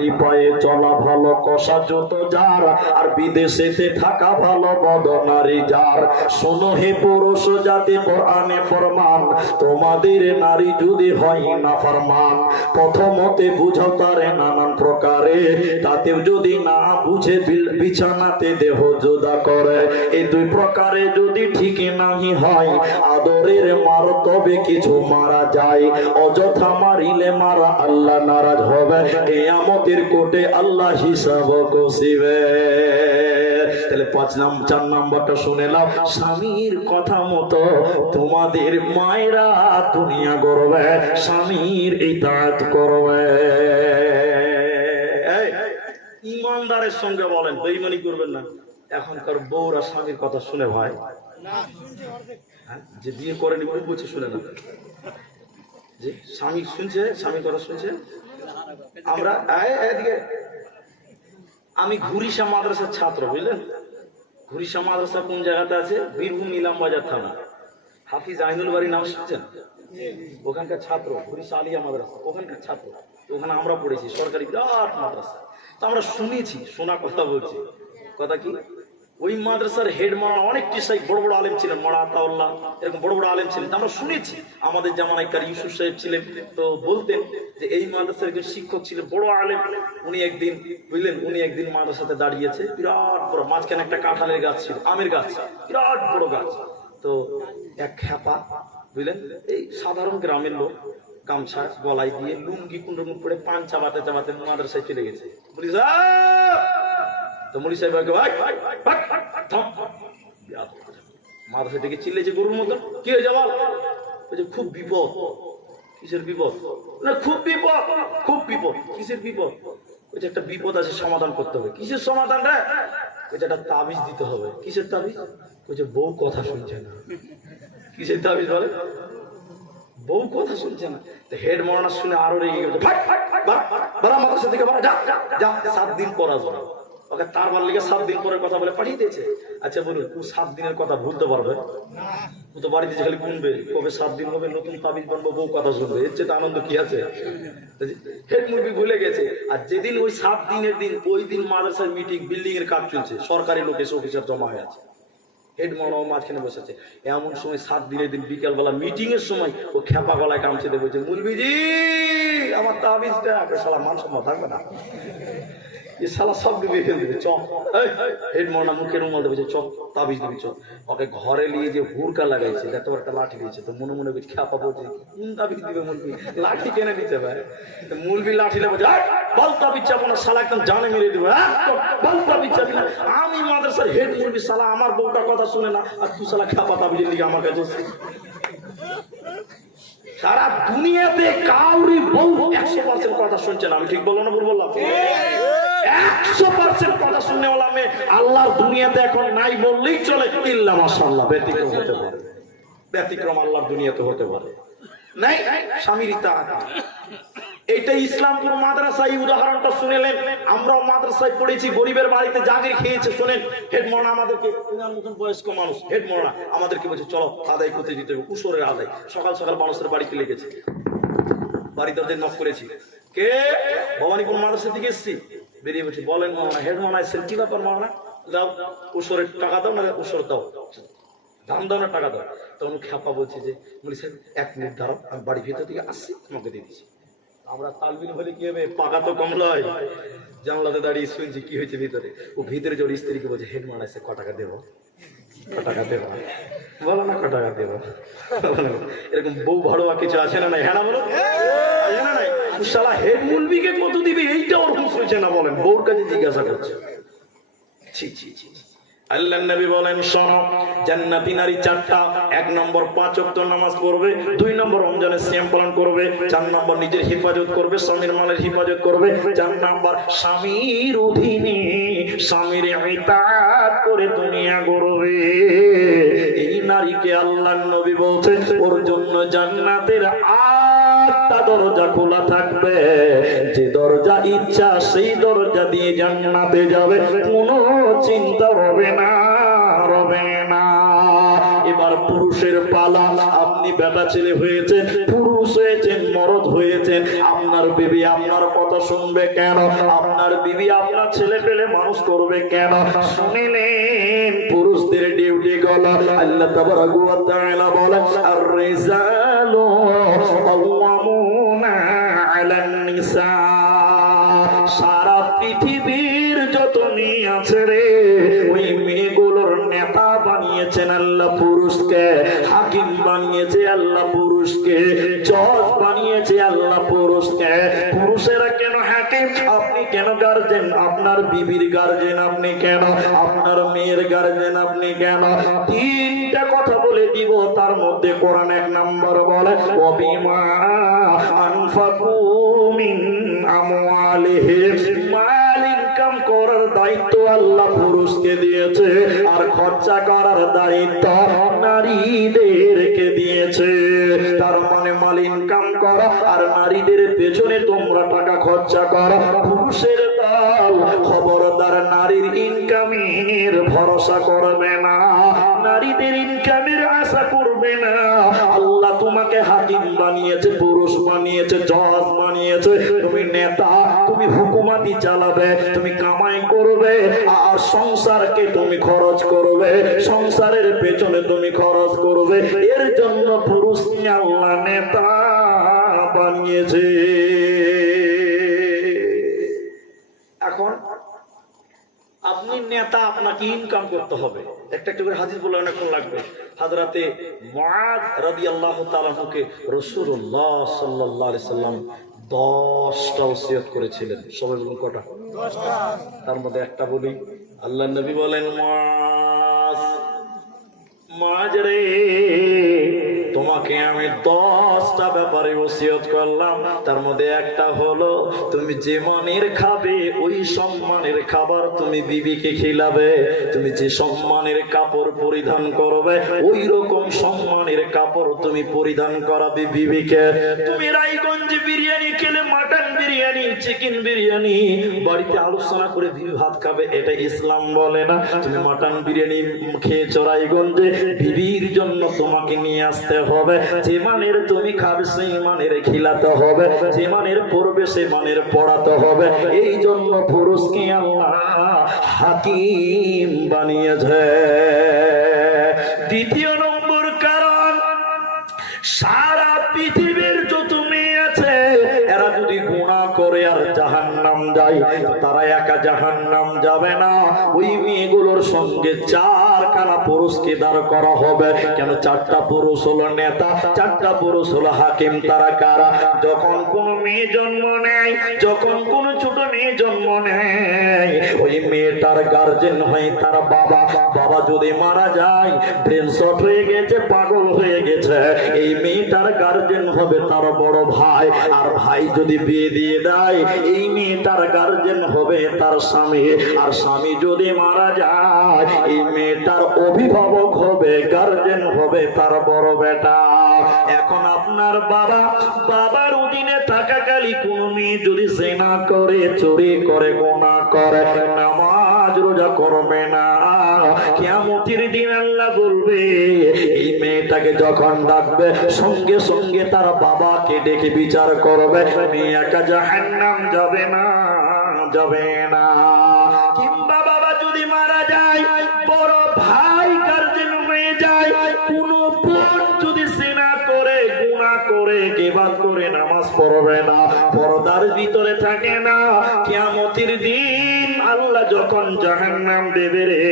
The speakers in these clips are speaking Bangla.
খালি পায়ে চলা ভালো কষা যত যার, আর বিদেশেতে থাকা ভালো বদনারী যার। শোনো হে পুরুষ জাতি, কোরআনে ফরমান, তোমাদের নারী যদি হয় না ফরমান, প্রথমতে বুঝাও তারে নানান প্রকারে, তাতেও যদি না বুঝে বিছানাতে দেহ জোদা করে। এই দুই প্রকারে যদি ঠিক নাহি হয়, আদরের মার তবে কিছু মারা যায়, অযথা মারিলে মারা আল্লাহ নারাজ হবে, কিয়ামতের কোর্টে আল্লাহ হিসাব কষিবে। তাহলে 4 নাম্বারটা শুনে নাও, স্বামীর কথা মতো তোমাদের মায়েরা দুনিয়া গড়বে, স্বামীর ইতাআত করবে। ইমানদারের সঙ্গে বলেন, বেঈমানি করবেন না। এখনকার বউরা স্বামীর কথা শুনে ভাই, যে বিয়ে করেনি ওই বলছে শুনে না, যে স্বামী শুনছে, স্বামীর কথা শুনছে। আমরা এদিকে, আমি ঘুরিশা মাদ্রাসার ছাত্র, বুঝলেন? ঘুরিশা মাদ্রাসা কোন জায়গাতে আছে? বীরভূম ইলাম বাজার থানা। হাফিজ আইনুল বাড়ি নাম শুনছেন? ওখানকার ছাত্র, ঘুরিশা আলিয়া মাদ্রাসা, ওখানকার ছাত্র। ওখানে আমরা পড়েছি, সরকারি বিরাট মাদ্রাসা। তো আমরা শুনেছি, শোনা কথা বলছি। কথা কি, ওই মাদ্রাসার হেড মাওলানা অনেকটি সাহেব বড় বড় আলেম ছিলেন, মাওলানা আতাউল্লাহ এরকম বড় বড় আলেম ছিলেন। আমরা শুনেছি, আমাদের জামানায় কারি ইউসুফ সাহেব ছিলেন, তো বলতেন যে এই মাদ্রাসার একজন শিক্ষক ছিলেন বড় আলেম। উনি একদিন, বুঝলেন, উনি একদিন মাদ্রাসাতে দাঁড়িয়েছে, বিরাট বড়, মাঝখানে একটা কাঁঠালের গাছ ছিল, আমের গাছ, বিরাট বড় গাছ। তো এক খ্যাপা, বুঝলেন, এই সাধারণ গ্রামের লোক, গামছা গলায় দিয়ে লুঙ্গি কুন্ডমুন করে পান চাবাতে চাবাতে মাদ্রাসায় চলে গেছে। বলি তো মুড়ি সাহেব মাদ্রাসা থেকে চিল্লেছে গরুর মতন, কি হয়ে যাওয়া? খুব বিপদ। কিসের বিপদ? না খুব বিপদ, খুব বিপদ। কিসের বিপদ? ওই যে একটা বিপদ আছে, সমাধান করতে হবে। কিসের সমাধান রে? ওই যে একটা তাবিজ দিতে হবে। কিসের তাবিজ? ওই যে বউ কথা শুনছে না। কিসের তাবিজ বলে? বউ কথা শুনছে না। হেড মাওলানা শুনে আরো রেগে গেছে, মাদ্রাসা থেকে 7 দিন পর আসবে। ওকে তারবার লিগে 7 দিন পরের কথা বলে পাঠিয়ে দিয়েছে। আচ্ছা বলুন, ও 7 দিনের কথা ভুলতে পারবে? ও তো বাড়িতে খালি গুনবে, কবে 7 দিন হবে, নতুন তাবিজ বানবো, বউ কথা শুনবে। এর চেয়ে আনন্দ কি আছে? হেড মুরগি ভুলে গেছে। আর যেদিন ওই 7 দিনের দিন, ওই দিন মাদ্রাসার মিটিং, বিল্ডিং এর কাজ চলছে, সরকারি লোক এসে অফিসার জমা হয়ে আছে, হেড মাওলানা মাঝখানে বসেছে। এমন সময় 7 দিনের দিন বিকেল বেলা মিটিং এর সময় ও খেপা গলায় গামছে দিয়ে বলছে, মুলবিজি আমার তাবিজটা। শালা মান সম্মান থাকবে না, শালা সব ডুবিয়ে ফেল দেবে। চ হেড মাওলানা মুখের রুমাল দেবে, চ তাবিজ দিবি, চ। ওকে ঘরে নিয়ে যে হুড়কা লাগাইছে, এত বড় একটা লাঠি দিয়েছে। তো মনে মনে খেপা বলছে, কোন তাবিজ দিবে মুলবি? লাঠি কেনে নিতে ভাই? মুলবি লাঠি বলছে, বল তাবিজ চাবো না, শালা একদম জানে মেরে দিবে। বল তাবিজ চাবি না? আমি মাদ্রাসার হেড মুলবি, শালা আমার বউটার কথা শুনে না, আর তুই শালা খেপা তাবিজের লিগে আমার কাছে। সারা দুনিয়াতে কাউরি বউ 100% কথা শুনছে না। আমি ঠিক বললাম না ভুল বললাম? 100% কথা শুননে ওলা মেয়ে আল্লাহর দুনিয়াতে এখন নাই বললেই চলে। ইল্লা মাশাআল্লাহ, ব্যতিক্রম হতে পারে, ব্যতিক্রম আল্লাহর দুনিয়াতে হতে পারে। নাই স্বামীর ইতাআত, এইটা ইসলামপুর মাদ্রাসায় উদাহরণটা শুনেলেন। আমরাও মাদ্রাসায় পড়েছি, গরিবের বাড়িতে জাগির খেয়েছে। শোনেন, হেড মাওলানা আমাদেরকে, ওনার মতন বয়স্ক মানুষ হেড মাওলানা আমাদেরকে বলছে, চলো আদায় করতে দিতে হবে, কুশোরের আদায়। সকাল সকাল মানুষের বাড়িতে লেগেছে, বাড়ি দরজা নক করেছি, কে? ভবানীপুর মাদ্রাসা থেকে এসছি। বেরিয়ে বলছি, বলেন মাওলানা। হেড মাওলানা এসেছেন, কি ব্যাপার মাওলানা? দাও কুশোরের টাকা দাও, না কুশোর দাও, দাম দাও না টাকা দাও। তখন খেপা বলছে যে, বলি স্যার 1 মিনিট দাঁড়াও, আমি বাড়ির ভিতর থেকে আসছি, তোমাকে দিয়ে দিচ্ছি। আমরা তালবিন হলে কি হবে, পাকা তো কম লয়। জানলাতে দাঁড়িয়ে শুনছি কি হয়েছে ভিতরে। ও ভিতরে যে স্ত্রীকে বলছে, হেড মাওলানা এসে, ক টাকা দেবো? ক টাকা দেবো? বলো না ক টাকা দেবো। এরকম বউ ভাড়োয়া কিছু আছে না নাই? হ্যাঁ না বলো, আছে না নাই? শালা হেড মুলবিকে কত দিবি এইটা ওর হুঁশ হয়েছে না? বলেন, বউর কাছে জিজ্ঞাসা করছে। ছি ছি ছি। আল্লাহর নবী বলেন, শোনো, জান্নাতি নারী 4টা। 1 নম্বর 5 ওয়াক্ত নামাজ পড়বে, 2 নম্বর রমজানের সিয়াম পালন করবে, 4 নম্বর নিজের হিফাজত করবে, স্বামীর মালের হিফাজত করবে, 4 নম্বর স্বামীর অধীনে স্বামীর ইতাআত করে দুনিয়া গড়বে। এই নারীকে আল্লাহর নবী বলছেন, ওর জন্য জান্নাতের 8টা দরজা খোলা থাকবে। যে দরজা ইচ্ছা সেই দরজা দিয়ে জান্নাতে যাবে, কোনো চিন্তা হবে না, হবে না। এবার পুরুষের পালা। আপনি বেটা ছেলে হয়েছেন, পুরুষ হয়েছেন, মরদ হয়েছেন, আপনার বিবি আপনার কথা শুনবে কেন? আপনার বিবি আপনার ছেলে পেলে মানুষ করবে কেন? শুনিলেন পুরুষদের ডিউটি গলা। আল্লাহ তাবারাক ওয়া তাআলা বলেন, আর-রিজালু কাওয়ামুনা আলান নিসা। সারা পৃথিবীর যত মেয়ে আছে রে, ওই মেয়েগুলোর নেতা বানিয়েছেন আল্লাহ পুরুষকে, হাকিম বানিয়েছে আল্লাহ পুরুষকে, জজ বানিয়েছে আল্লাহ পুরুষকে। পুরুষেরা কেন হাকিম? আপনি কেন গার্জেন? আপনার বিবির গার্জেন আপনি কেন? আপনার মেয়ের গার্জেন আপনি কেন? তিনটা কথা বলে দিব, তার মধ্যে কোরআন এক নম্বর বলে, ওয়াবিমা আনফাকু মিন আমওয়ালিহিম। মাল ইনকাম করার দায়িত্ব আল্লাহ পুরুষকে দিয়েছে, আর খরচা করার দায়িত্ব নারীদেরকে দিয়েছে। তার মানে মাল ইনকাম করা আর নারীদের পেছনে তোমরা টাকা খরচা করো। পুরুষের দল খবরদার নারীর ইনকামের ভরসা করবে না, নারীদের ইনকামের আশা করবে না। আল্লাহ তোমাকে হাকিম বানিয়েছে, পুরুষ বানিয়েছে, জজ বানিয়েছে। তুমি নেতা, তুমি হুকুমাতি চালাবে, তুমি কামাই করবে, আর সংসারকে তুমি খরচ করবে, সংসারের পেছনে তুমি খরচ করবে। এর জন্য পুরুষ আল্লাহ নেতা বানিয়েছে। এখন আপনি নেতা, আপনাকে ইনকাম করতে হবে। একটা একটা করে হাদিস বলে অনেকক্ষণ লাগবে। হযরতে মুআয রাদিয়াল্লাহু তাআলা আনহুকে রাসূলুল্লাহ সাল্লাল্লাহু আলাইহি সাল্লাম 10টা ওসিয়ত করেছিলেন। সবাই বলুন কটা? 10টা। তার মধ্যে একটা বলি। আল্লাহর নবী বলেন, মুআয রে, তোমাকে আমি 10টা ব্যাপারে ওসিয়ত করলাম। তার মধ্যে একটা হলো, তুমি যে মানের খাবে ওই সম্মানের খাবার তুমি বিবিকে খিলাবে। তুমি যে সম্মানের কাপড় পরিধান করবে ওই রকম সম্মানের কাপড় তুমি পরিধান করাবে বিবিকে। তুমি রায়গঞ্জ বিরিয়ানি খেলে, মাটন বিরিয়ানি, চিকেন বিরিয়ানি বাড়িতে আলোচনা করে বিবি ভাত খাবে, এটা ইসলাম বলে না। তুমি মাটন বিরিয়ানি খেয়েছো রায়গঞ্জে, বিবির জন্য তোমাকে নিয়ে আসতে হবে। যে মানের তুমি খাবে সেই মানের খিলাতে হবে, যে মানের পড়বে সে মানের পড়াতে হবে। এই জন্য পুরুষকে আল্লাহ হাকিম বানিয়েছে। দ্বিতীয় নম্বর কারণ, সারা পৃথিবীর যত মেয়ে আছে এরা যদি গুনাহ করে আর জাহান্নাম যায়, তারা একা জাহান্নাম যাবে না, ওই মেয়েগুলোর সঙ্গে 4খানা পুরুষকে দাঁড় করা হবে। কেন? 4টা পুরুষ হলো নেতা, 4টা পুরুষ হলো হাকিম। তারা কারা? যখন কোন মেয়ে জন্ম নেয়, যখন কোন ছোট মেয়ে জন্ম নেয়, ওই মেয়েটার গার্জেন হয় তার বাবা। বাবা যদি মারা যায়, ব্রেন শর্ট হয়ে গেছে, পাগল হয়ে গেছে, এই মেয়েটার গার্জেন হবে তার বড় ভাই। আর ভাই যদি বিয়ে দিয়ে দেয়, এই মেয়েটার গার্জেন হবে তার স্বামী। আর স্বামী যদি মারা যায়, এই মেয়েটার অভিভাবক হবে, গার্জেন হবে তার বড় বেটা। এখন আপনার বাবার অধীনে থাকাকালী কোন মেয়ে যদি জিনা করে, চুরি করে, গুনাহ করে, নামাজ রোজা করবে না, কিয়ামতের দিন আল্লাহ বলবে, এই মেয়েটাকে যখন ডাকবে সঙ্গে সঙ্গে তার বাবাকে ডেকে বিচার করবে। মেয়ে একা জাহান্নাম যাবে না, যাবে না। কিংবা বাবা যদি মারা যায়, বড় ভাই গার্জেন হয়ে যায়। কোন বোন যদি জিনা করে, গুনাহ করে, গীবত করে, নামাজ পড়বে না, পর্দার ভিতরে থাকে না, কিয়ামতের দিন আল্লাহ যখন জাহান্নাম দেবে রে,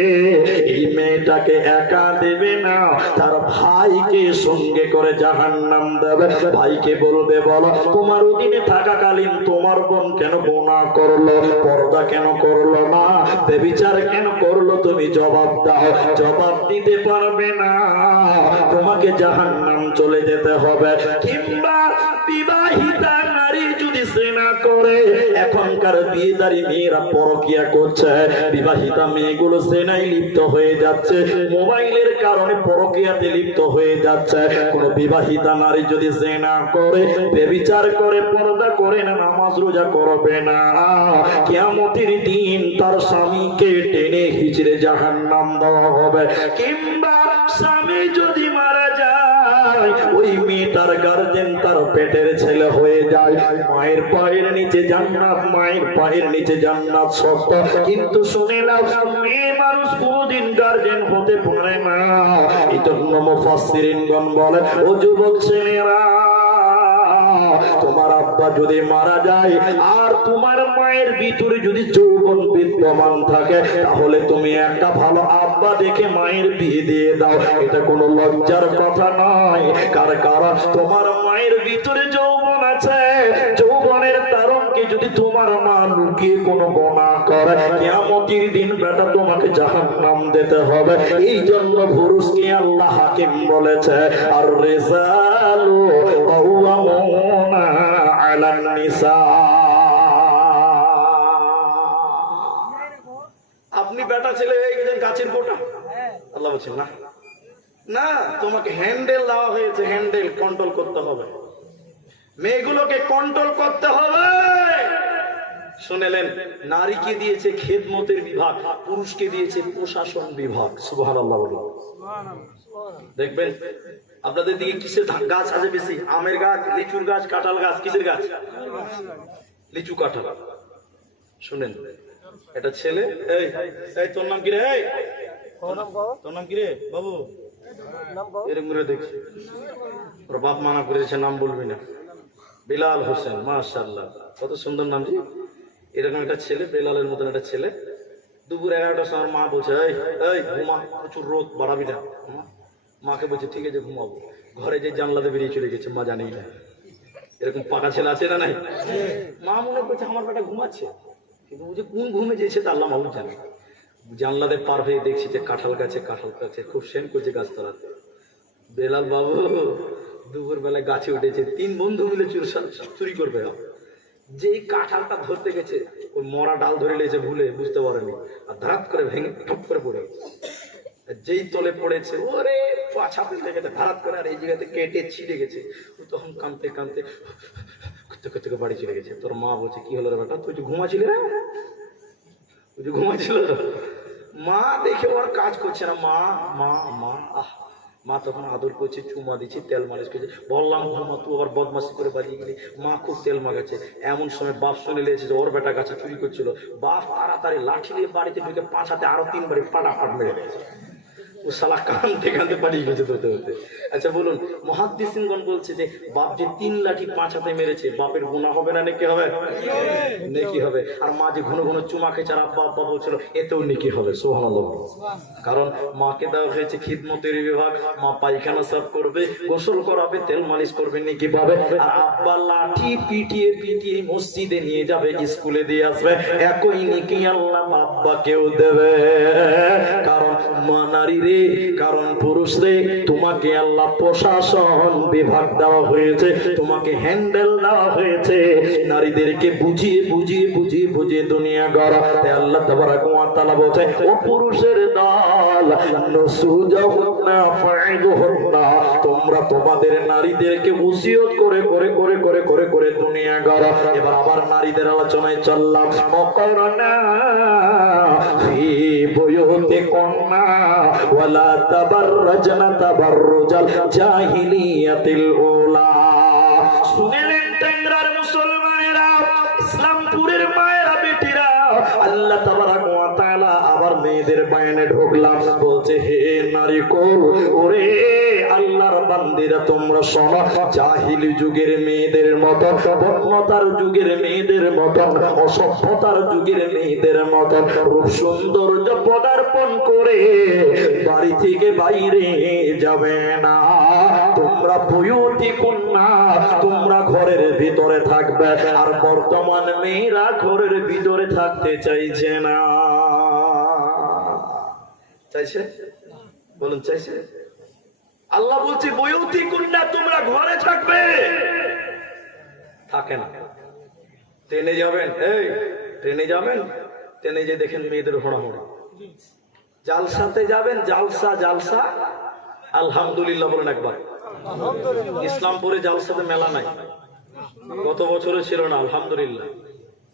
এই মেয়েটাকে একা দেবে না, তার ভাইকে সঙ্গে করে জাহান্নাম দেবে। ভাইকে বলবে, বলো তোমার অধীনে থাকাকালীন তোমার বোন কেন গুনাহ করলো, পর্দা কেন করলো না, ব্যভিচার কেন করলো, তুমি জবাব দাও। জবাব দিতে পারবে না, তোমাকে জাহান্নাম চলে যেতে হবে। কিংবা বিবাহিতা নারী যদি জিনা করে, এখনকার বিয়েদারি মেয়েরা পরকিয়া করছে, বিবাহিতা মেয়েগুলো জেনায় লিপ্ত হয়ে যাচ্ছে, মোবাইলের কারণে পরকিয়াতে লিপ্ত হয়ে যাচ্ছে। কোন বিবাহিতা নারী যদি জেনা করে, ব্যভিচার করে, পর্দা করে না, নামাজ রোজা করবে না, কিয়ামতের দিন তার স্বামীকে টেনে হিচড়ে জাহান্নাম দেওয়া হবে। কিংবা স্বামী যদি মারা যায়, ওই মেয়েটার গার্জেন তার পেটের ছেলে হয়ে যায়। মায়ের পায়ের নিচে জান্নাত, মায়ের পায়ের নিচে জান্নাত সত্য, কিন্তু শুনে নাও, মেয়ে মানুষ কোনদিন গার্জেন হতে পারে না। এজন্য মুফাসসিরিনগণ বলে, ও যুবক ছেলেরা, তোমার আব্বা যদি মারা যায় আর তোমার মায়ের ভিতরে যদি যৌবন বিদ্যমান থাকে, তাহলে তুমি একটা ভালো আব্বা দেখে মায়ের বিয়ে দিয়ে দাও। এটা কোনো লজ্জার কথা নয়। কারণ তোমার মায়ের ভিতরে যৌবন আছে, যৌবনের তারণকে যদি তোমার মা লুকিয়ে কোনো গুনাহ করে, কিয়ামতের দিন বেটা তোমাকে জাহান্নাম দিতে হবে। এই জন্য পুরুষকে আল্লাহ হাকিম বলেছে, আর রিজালু কাওয়ামুনা আলান নিসা। আপনি বেটা ছেলে হয়ে গেছেন গাছের গোটা, আল্লাহ বলছেন না, না, তোমাকে হ্যান্ডেল দেওয়া হয়েছে, হ্যান্ডেল কন্ট্রোল করতে হবে, মেয়েগুলোকে কন্ট্রোল করতে হবে। শুনেলেন, নারীকে দিয়েছে খেদমতের বিভাগ, পুরুষকে দিয়েছে প্রশাসন বিভাগ। সুবহানাল্লাহ বলুন। দেখবেন আপনাদের দিকে কিসের গাছ আছে বেশি? আমের গাছ, লিচুর গাছ, কাঁঠাল গাছ, কিসের গাছ? লিচু কাঁঠাল। শুনেন, এটা ছেলে, এই এই তোর নাম কি রে? এই তোর নাম কি রে বাবু? এরকম করে দেখছি, ওর বাপ মানা করেছে নাম বলবি না। বিলাল হোসেন, মাশাআল্লাহ, কত সুন্দর নাম জি। এরকম একটা ছেলে, বেলালের মতন একটা ছেলে। দুপুর 11টার সময় মা বলছে, এই এই ঘুমা, প্রচুর রোদ, বাড়াবি না। মাকে বলছে ঠিক আছে ঘুমাবো। ঘরে যে জানলাতে বেরিয়ে চলে গেছে, মা জানেই না। এরকম পাকা ছেলে আছে না নাই? মা মনে করছে আমার বেটা ঘুমাচ্ছে, কিন্তু বুঝে কোন ঘুমে যেছে তা আল্লাহ মাহবুব জানে। জানলাতে পার হয়ে দেখছি যে কাঁঠাল গাছে, কাঁঠাল গাছে খুব সেন করছে গাছতলাতে। বেলাল বাবু দুপুর বেলা গাছে উঠেছে, 3 বন্ধু মিলে চুরি করবে। যেই কাঁঠালটা ধরতে গেছে, ওই মরা ডাল ধরে লেগেছে, ভুলে বুঝতে পারেনি, আর ধাপ করে ভেঙে ঠপ করে পড়ে গেছে। যেই তলে পড়েছে, ওরে পাছাতে লেগেছে ধারাত করে, আর এই জায়গাতে কেটে ছিঁড়ে গেছে। ও তখন কাঁদতে কাঁদতে করতে বাড়ি চলে গেছে। তোর মা বলছে, কি হলো রে বেটা, তুই যে ঘুমাচ্ছিলি রে? তুই যে ঘুমাচ্ছিল? মা দেখে ওর কাজ করছে না। মা মা মা আহ মা তখন আদর করছে, চুমা দিচ্ছে, তেল মালিশ করছে। বললাম ঘুমা, তুই আবার বদমাশি করে বাজিয়ে গেলি। মা খুব তেল মাখাচ্ছে। এমন সময় বাপ শুনে লেগেছে যে ওর বেটা গাছে চুরি করছিল। বাপ তাড়াতাড়ি লাঠি নিয়ে বাড়িতে ঢুকে 5 হাতে আরো 3 বারে ফাটাফাট মেরে দিয়েছে। ও শালা কাঁদতে কাঁদতে পালিয়ে গেছে ধরতে হতে। আচ্ছা বলুন, মুহাদ্দিসিনগণ বলছে যে বাপ যে 3 লাঠি 5 হাতে মেরেছে, বাপের গুনাহ হবে না নেকি হবে? নেকি হবে। আর মা যে ঘন ঘন চুমা খেয়েছে আর আব্বা আব্বা বলছিল, এতেও নেকি হবে। সুবহানাল্লাহ। কারণ মাকে দেওয়া হয়েছে খিদমতের বিভাগ। মা পায়খানা সাফ করবে, গোসল করাবে, তেল মালিশ করবে, নেকি পাবে। আর আব্বা লাঠি পিটিয়ে পিটিয়ে মসজিদে নিয়ে যাবে, স্কুলে দিয়ে আসবে, একই নেকি আল্লাহ আব্বাকেও দেবে। কারণ মা নারী রে, কারণ পুরুষ রে, তোমাকে আল্লাহ প্রশাসন বিভাগ দেওয়া হয়েছে, তোমাকে হ্যান্ডেল দেওয়া হয়েছে। নারীদেরকে বুঝিয়ে বুঝিয়ে বুঝিয়ে বুঝিয়ে দুনিয়া গড়া। আল্লাহ তাবারাক ওয়া তাআলা বলছে, ও পুরুষের দল, নসুজাহুন্না ফাইদুহুন্না, তোমরা তোমাদের নারীদেরকে ওসিয়ত করে করে করে করে করে করে দুনিয়া গড়া। এবার আবার নারীদের আলোচনায় চললাম। অকরনা ফি বুয়ুতিকুন্না ওয়ালা তাবাররাজনা তাবাররুজাল জাহিলিয়াতিল উলা। শুনেলেন টাঙ্গার মুসলমানেরা, ইসলামপুরের মায়েরা, বেটিরা, আল্লাহ তাবারাক ওয়া তাআলা আবার মেয়েদের বায়ানে ঢুকলাম। বলছে, হে নারী কুল, ওরে আল্লাহর বান্দিরা, তোমরা শোনো, জাহিলি যুগের মেয়েদের মত, বন্যতার যুগের মেয়েদের মত, অসভ্যতার যুগের মেয়েদের মত রূপ সৌন্দর্য পদার্পণ করে বাড়ি থেকে বাইরে যাবে না। তোমরা বুয়ুতি কন্যা, তোমরা ঘরের ভিতরে থাকবে। আর বর্তমান মেয়েরা ঘরের ভিতরে থাকতে চাইছে না। চাইছে? বলুন চাইছে? আল্লাহ বলছে, বুয়ুতি কন্যা, তোমরা ঘরে থাকবে। থাকে না, ট্রেনে যাবেন, এই ট্রেনে যাবেন, ট্রেনে যে দেখেন মেয়েদের হোড়াহোড়া। জালসাতে যাবেন, জালসা জালসা আলহামদুলিল্লাহ বলেন একবার। ইসলামপুরে জালসাতে মেলা নাই, গত বছরও ছিল না, আলহামদুলিল্লাহ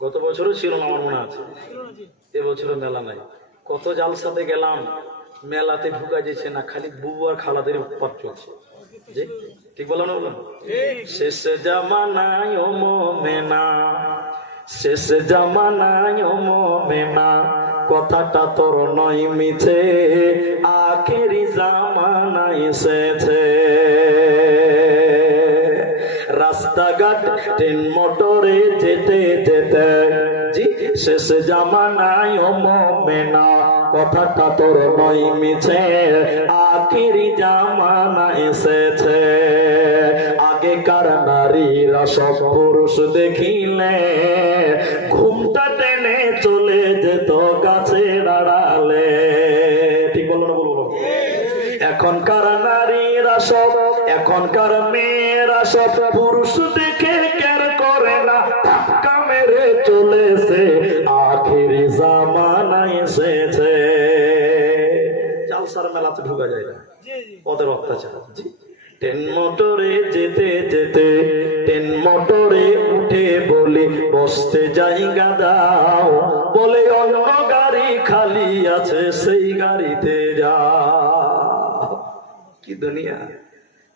গত বছরও ছিল না, আমার মনে আছে। এবছরও মেলা নাই। কত জালসাতে গেলাম, মেলাতে ঢুকা যেছে না, খালি বুবু আর খালাদের উৎপাত চলছে। ঠিক বললাম না? বললাম শেষ জামানায় ও মোমেনা, শেষ জামানায় ও মোমেনা, কথাটা তোর নয় মিছে, আখেরি জামানা এসেছে। রাস্তাঘাট ট্রেন মোটরে যেতে যেতে, জি শেষ জামানায় ও মোমেনা, কথাটা তোর নয় মিছে, আখেরি জামানা এসেছে। আগেকার নারীরা সব পুরুষ দেখিলে ঘুমটা টেনে চলে যেত গাছে ডাড়ালে। ঠিক বললো না? বলবো। এখনকার নারীরা সব, এখনকার মেয়েরা সব পুরুষ দেখে কেয়ার করে না, ধাক্কা মেরে চলেছে, আখেরি জামানা এসেছে। জালসার মেলাতে ঢোকা যায় না, ওদের অত্যাচার। জি ট্রেন মোটরে যেতে যেতে, ট্রেন মোটরে উঠে বলি বসতে জায়গা দাও, বলে অন্য গাড়ি খালি আছে সেই গাড়িতে যা। কি দুনিয়া!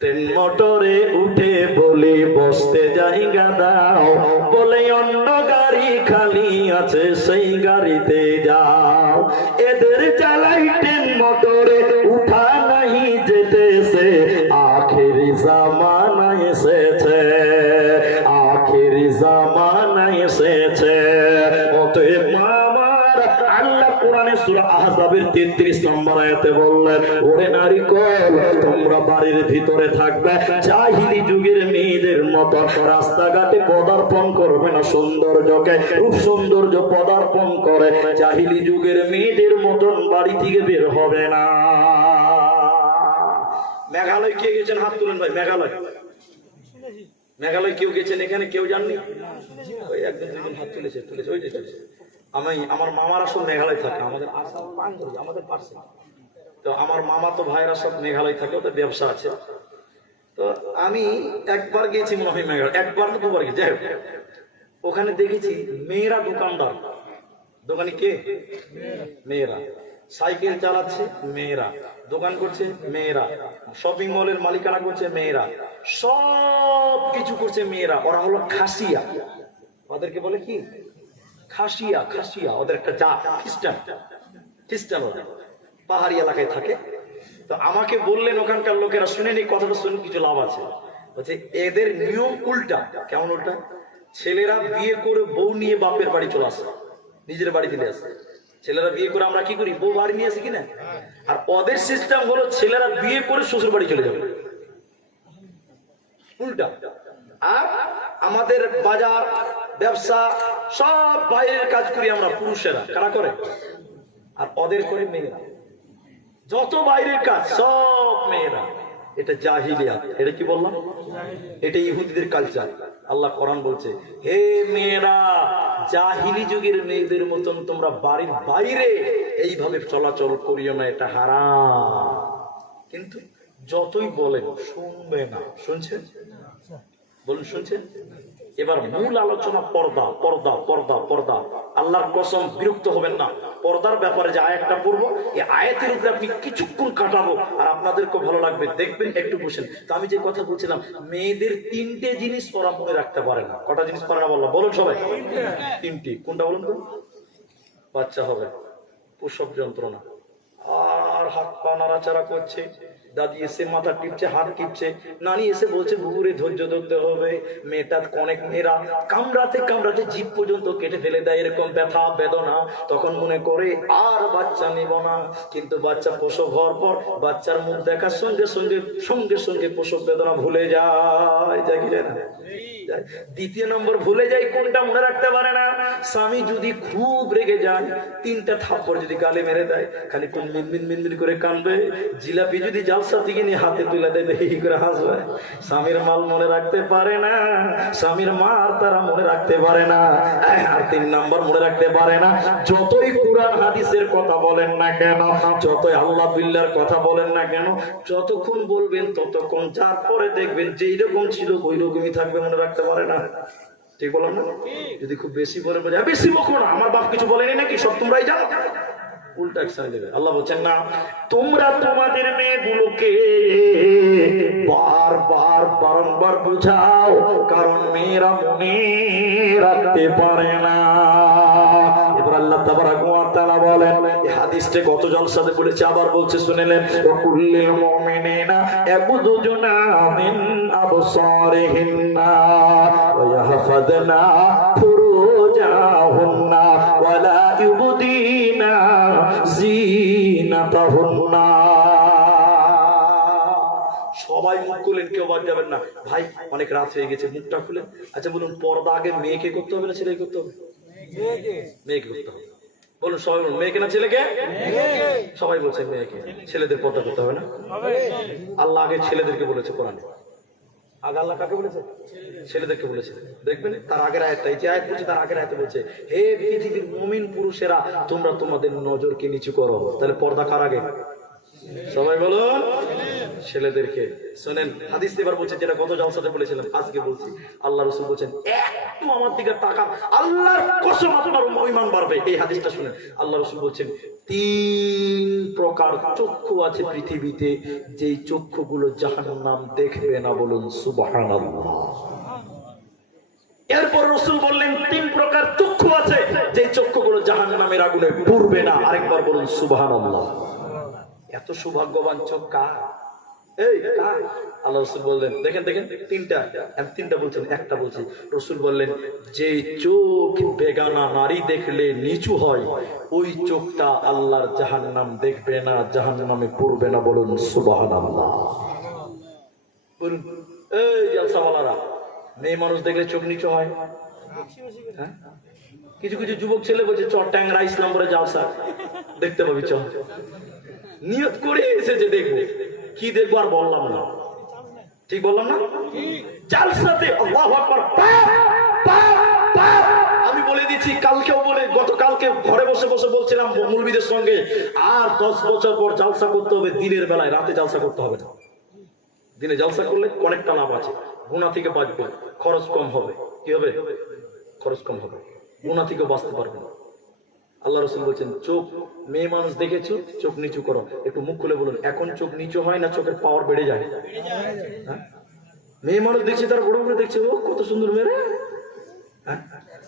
ট্রেন মোটরে উঠে বলি বসতে জায়গা দাও, বলে অন্য গাড়ি খালি আছে সেই গাড়িতে যাও। এদের চালাই ট্রেন মোটরে উঠা নাই যেতেছে, আখেরি জামানা এসেছে, আখেরি জামানা এসেছে। অতএব আমার আল্লাহ কোরআনে সূরা আহজাবের 33 নম্বর আয়াতে বললেন, ওরে নারীকল, তোমরা বাড়ির ভিতরে থাকবে, জাহিলি যুগের মেয়েদের মতো রাস্তাঘাটে পদার্পণ করবে না, সৌন্দর্যকে রূপ সৌন্দর্য পদার্পণ করে জাহিলি যুগের মেয়েদের মতন বাড়ি থেকে বের হবে না। মেঘালয় কে গেছেন? হাত তুলেন ভাই। মেঘালয়, মেঘালয় কেউ গেছেন? এখানে কেউ জাননি? ওই একজন দুজন হাত তুলেছে, তুলেছে, ওই যে তুলেছে। আমি, আমার মামারা সব মেঘালয় থাকে, আমাদের আমাদের পাশে। তো আমার মামা তো ভাইরা সব মেঘালয় থাকে, ওদের ব্যবসা আছে। তো আমি একবার গেছি মনে হয় মেঘালয়, একবার না দুবার গেছি, যাই হোক। ওখানে দেখেছি মেয়েরা দোকানদার। দোকানি কে? মেয়েরা। সাইকেল চালাচ্ছে মেয়েরা, দোকান করছে মেয়েরা, শপিং মলের মালিকানা করছে মেয়েরা, সব কিছু করছে মেয়েরা। ওরা হলো খাসিয়া, ওদেরকে বলে কি? খাসিয়া। খাসিয়া ওদের একটা জাত, খ্রিস্টান, খ্রিস্টান ওরা পাহাড়ি এলাকায় থাকে। তো আমাকে বললেন ওখানকার লোকেরা, শুনেনি কথাটা, শুনে কিছু লাভ আছে। বলছে এদের নিয়ম উল্টা। কেমন উল্টা? ছেলেরা বিয়ে করে বউ নিয়ে বাপের বাড়ি চলে আসে, নিজের বাড়ি ফিরে আসে। ছেলেরা বিয়ে করে আমরা কি করি? বউ বাড়ি নিয়ে আসি কিনা? আর ওদের সিস্টেম হলো ছেলেরা বিয়ে করে শ্বশুর বাড়ি চলে যাবে, উল্টা। আর আমাদের বাজার ব্যবসা সব বাইরের কাজ করি আমরা পুরুষেরা, কারা করে? আর ওদের করে মেয়েরা। যত বাইরের কাজ সব মেয়েরা। এটা জাহিলিয়াত। এটা কি বললাম? এটা ইহুদিদের কালচার। আল্লাহ কোরআন বলছে, হে মেয়েরা, জাহিলি যুগের মেয়েদের মতন তোমরা বাড়ির বাইরে এইভাবে চলাচল করিও না, এটা হারাম। কিন্তু যতই বলেন শুনবে না। শুনছেন? বলুন শুনছেন? এবার মূল আলোচনা পর্দা, পর্দা, পর্দা, পর্দা। আল্লাহর কসম বিরক্ত হবেন না, পর্দার ব্যাপারে যে আয়াতটা পড়বো, এই আয়াতের উপরে আপনি কিছুক্ষণ কাটাবো আর আপনাদেরকে ভালো লাগবে, দেখবেন। একটু বসেন। তো আমি যে কথা বলছিলাম, মেয়েদের 3টে জিনিস ওরা মনে রাখতে পারে না। কটা জিনিস পারে না বললাম? বলুন সবাই। 3টি। কোনটা বলুন তো? বাচ্চা হবে, প্রসব যন্ত্রণা, আর হাত পা নাড়াচাড়া করছে, দাদি এসে মাথা টিপছে, হাত টিপছে, নানি এসে বলছে বুবুরে ধৈর্য ধরতে হবে। মেয়েটা, অনেক মেয়েরা কামড়াতে কামড়াতে জিভ পর্যন্ত কেটে ফেলে দেয়, এরকম ব্যথা বেদনা। তখন মনে করে আর বাচ্চা নেব না। কিন্তু বাচ্চা প্রসব হওয়ার পর বাচ্চার মুখ দেখার সঙ্গে সঙ্গে সঙ্গে সঙ্গে প্রসব বেদনা ভুলে যায়, যায় কি যায় না? দ্বিতীয় নম্বর ভুলে যায় কোনটা? মনে রাখতে পারে না। স্বামী যদি খুব রেগে যায়, 3টা থাপ্পড় যদি গালে মেরে দেয়, খালি কোন মিনমিন মিনমিন করে কানবে। জিলাপি যদি জালসা থেকে নিয়ে হাতে তুলে দেয়, দেখি করে হাসবে। স্বামীর মাল মনে রাখতে পারে না, স্বামীর মার তারা মনে রাখতে পারে না। আর 3 নাম্বার মনে রাখতে পারে না, যতই কুরআন হাদিসের কথা বলেন না কেন, যতই আল্লাহ বিল্লাহর কথা বলেন না কেন, যতক্ষণ বলবেন ততক্ষণ যার পরে দেখবেন যেই রকম ছিল ওই রকমই থাকবে, মনে রাখতে পারে না। ঠিক বললাম না? যদি খুব বেশি বলে বোঝা, বেশি বকো না, আমার বাপ কিছু বলেনি নাকি, সব তোমরাই জানো, উল্টা একসাথে দেবে। আল্লাহ বলছেন না, তোমরা তোমাদের মেয়েগুলোকে বারবার বারংবার বুঝাও, কারণ মেয়েরা মনে রাখতে পারে না। এবার আল্লাহ তাবারাক ওয়া তাআলা বলেন, এই হাদিসটা কত জলসাতে বলেছে, আবার বলছে শুনেলেন, কুল্লিল মুমিনিনা ইয়াগুযুনা মিন আবসারিহিন্না ওয়া ইয়াহফাযনা ফুরুজাহুন্না ওয়া লা ইউবদিনা জিনাতাহুন্না। সবাই মুখ খুলেন, কেউ বাদ যাবেন না। ভাই অনেক রাত হয়ে গেছে, মুখটা খুলে। আচ্ছা বলুন, পর্দা আগে মেয়েকে করতে হবে না ছেলেকে করতে হবে? মেয়েকে করতে হবে। বলুন সবাই বলুন, মেয়েকে না ছেলেকে? সবাই বলছে মেয়েকে। ছেলেদের পর্দা করতে হবে না? আল্লাহ আগে ছেলেদেরকে বলেছে কোরআনে। আগে আল্লাহ কাকে বলেছে? ছেলেদেরকে বলেছে। দেখবেন তার আগের আয়াতটা, এই যে আয়াত বলছে তার আগের আয়াতে বলছে, হে পৃথিবীর মুমিন পুরুষেরা, তোমরা তোমাদের নজরকে নিচু করো। তাহলে পর্দা কার আগে? সবাই বলুন ছেলেদেরকে। শোনেন হাদিস এবার বলছে, যেটা গত জলসাতে বলেছিলাম, আজকে বলছি। আল্লাহ রাসূল বলেছেন, একটু আমার দিকে তাকান, আল্লাহর কসম আপনার ঈমান বাড়বে। এই হাদিসটা শুনেন, আল্লাহ রাসূল বলছেন 3 প্রকার চক্ষু আছে পৃথিবীতে, যেই চক্ষুগুলো জাহান্নাম দেখবে না। বলুন সুবহানাল্লাহ। এরপর রাসূল বললেন 3 প্রকার চক্ষু আছে, যেই চক্ষুগুলো জাহান্নামের আগুনে পুড়বে না। আরেকবার বলুন সুবহানাল্লাহ। এত সৌভাগ্যবান চোখ কার? এই কার? আল্লাহ রাসূল বললেন, দেখেন দেখেন 3টা, আমি 3টা বলছেন, একটা বলছি। রাসূল বললেন, যে চোখ বেগানা নারী দেখলে নিচু হয়, ওই চোখটা আল্লাহর জাহান্নাম দেখবে না, জাহান্নামে পড়বে না। বলুন সুবহানাল্লাহ। বলুন এই জালসাওয়ালারা, মেয়ে মানুষ দেখলে চোখ নিচু হয়? হ্যাঁ, কিছু কিছু যুবক ছেলে বলছে, চ ট্যাংরা ইসলামপুরে জালসা দেখতে পাবি, চ। নিয়ত করে এসেছে, দেখবো। কি দেখবো আর বললাম না, ঠিক বললাম না? জালসাতে আল্লাহু আকবার, আমি বলে দিচ্ছি, কালকেও বলে, গতকালকে ঘরে বসে বসে বলছিলাম মুলবিদের সঙ্গে, আর 10 বছর পর জালসা করতে হবে দিনের বেলায়, রাতে জালসা করতে হবে না। দিনে জালসা করলে অনেকটা লাভ আছে, গুনাহ থেকে বাঁচবে, খরচ কম হবে। কি হবে? খরচ কম হবে, গুনাহ থেকে বাঁচতে পারবে। আল্লাহ রাসূল বলেছেন, চোখ মেয়ে মানুষ দেখেছো, চোখ নিচু করো। একটু মুখ খুলে বলুন, এখন চোখ নিচু হয় না চোখের পাওয়ার বেড়ে যায়? হ্যাঁ, মেয়ে মানুষ দেখছে, তারা বড় বড় দেখছে, ও কত সুন্দর মেয়ে। হ্যাঁ,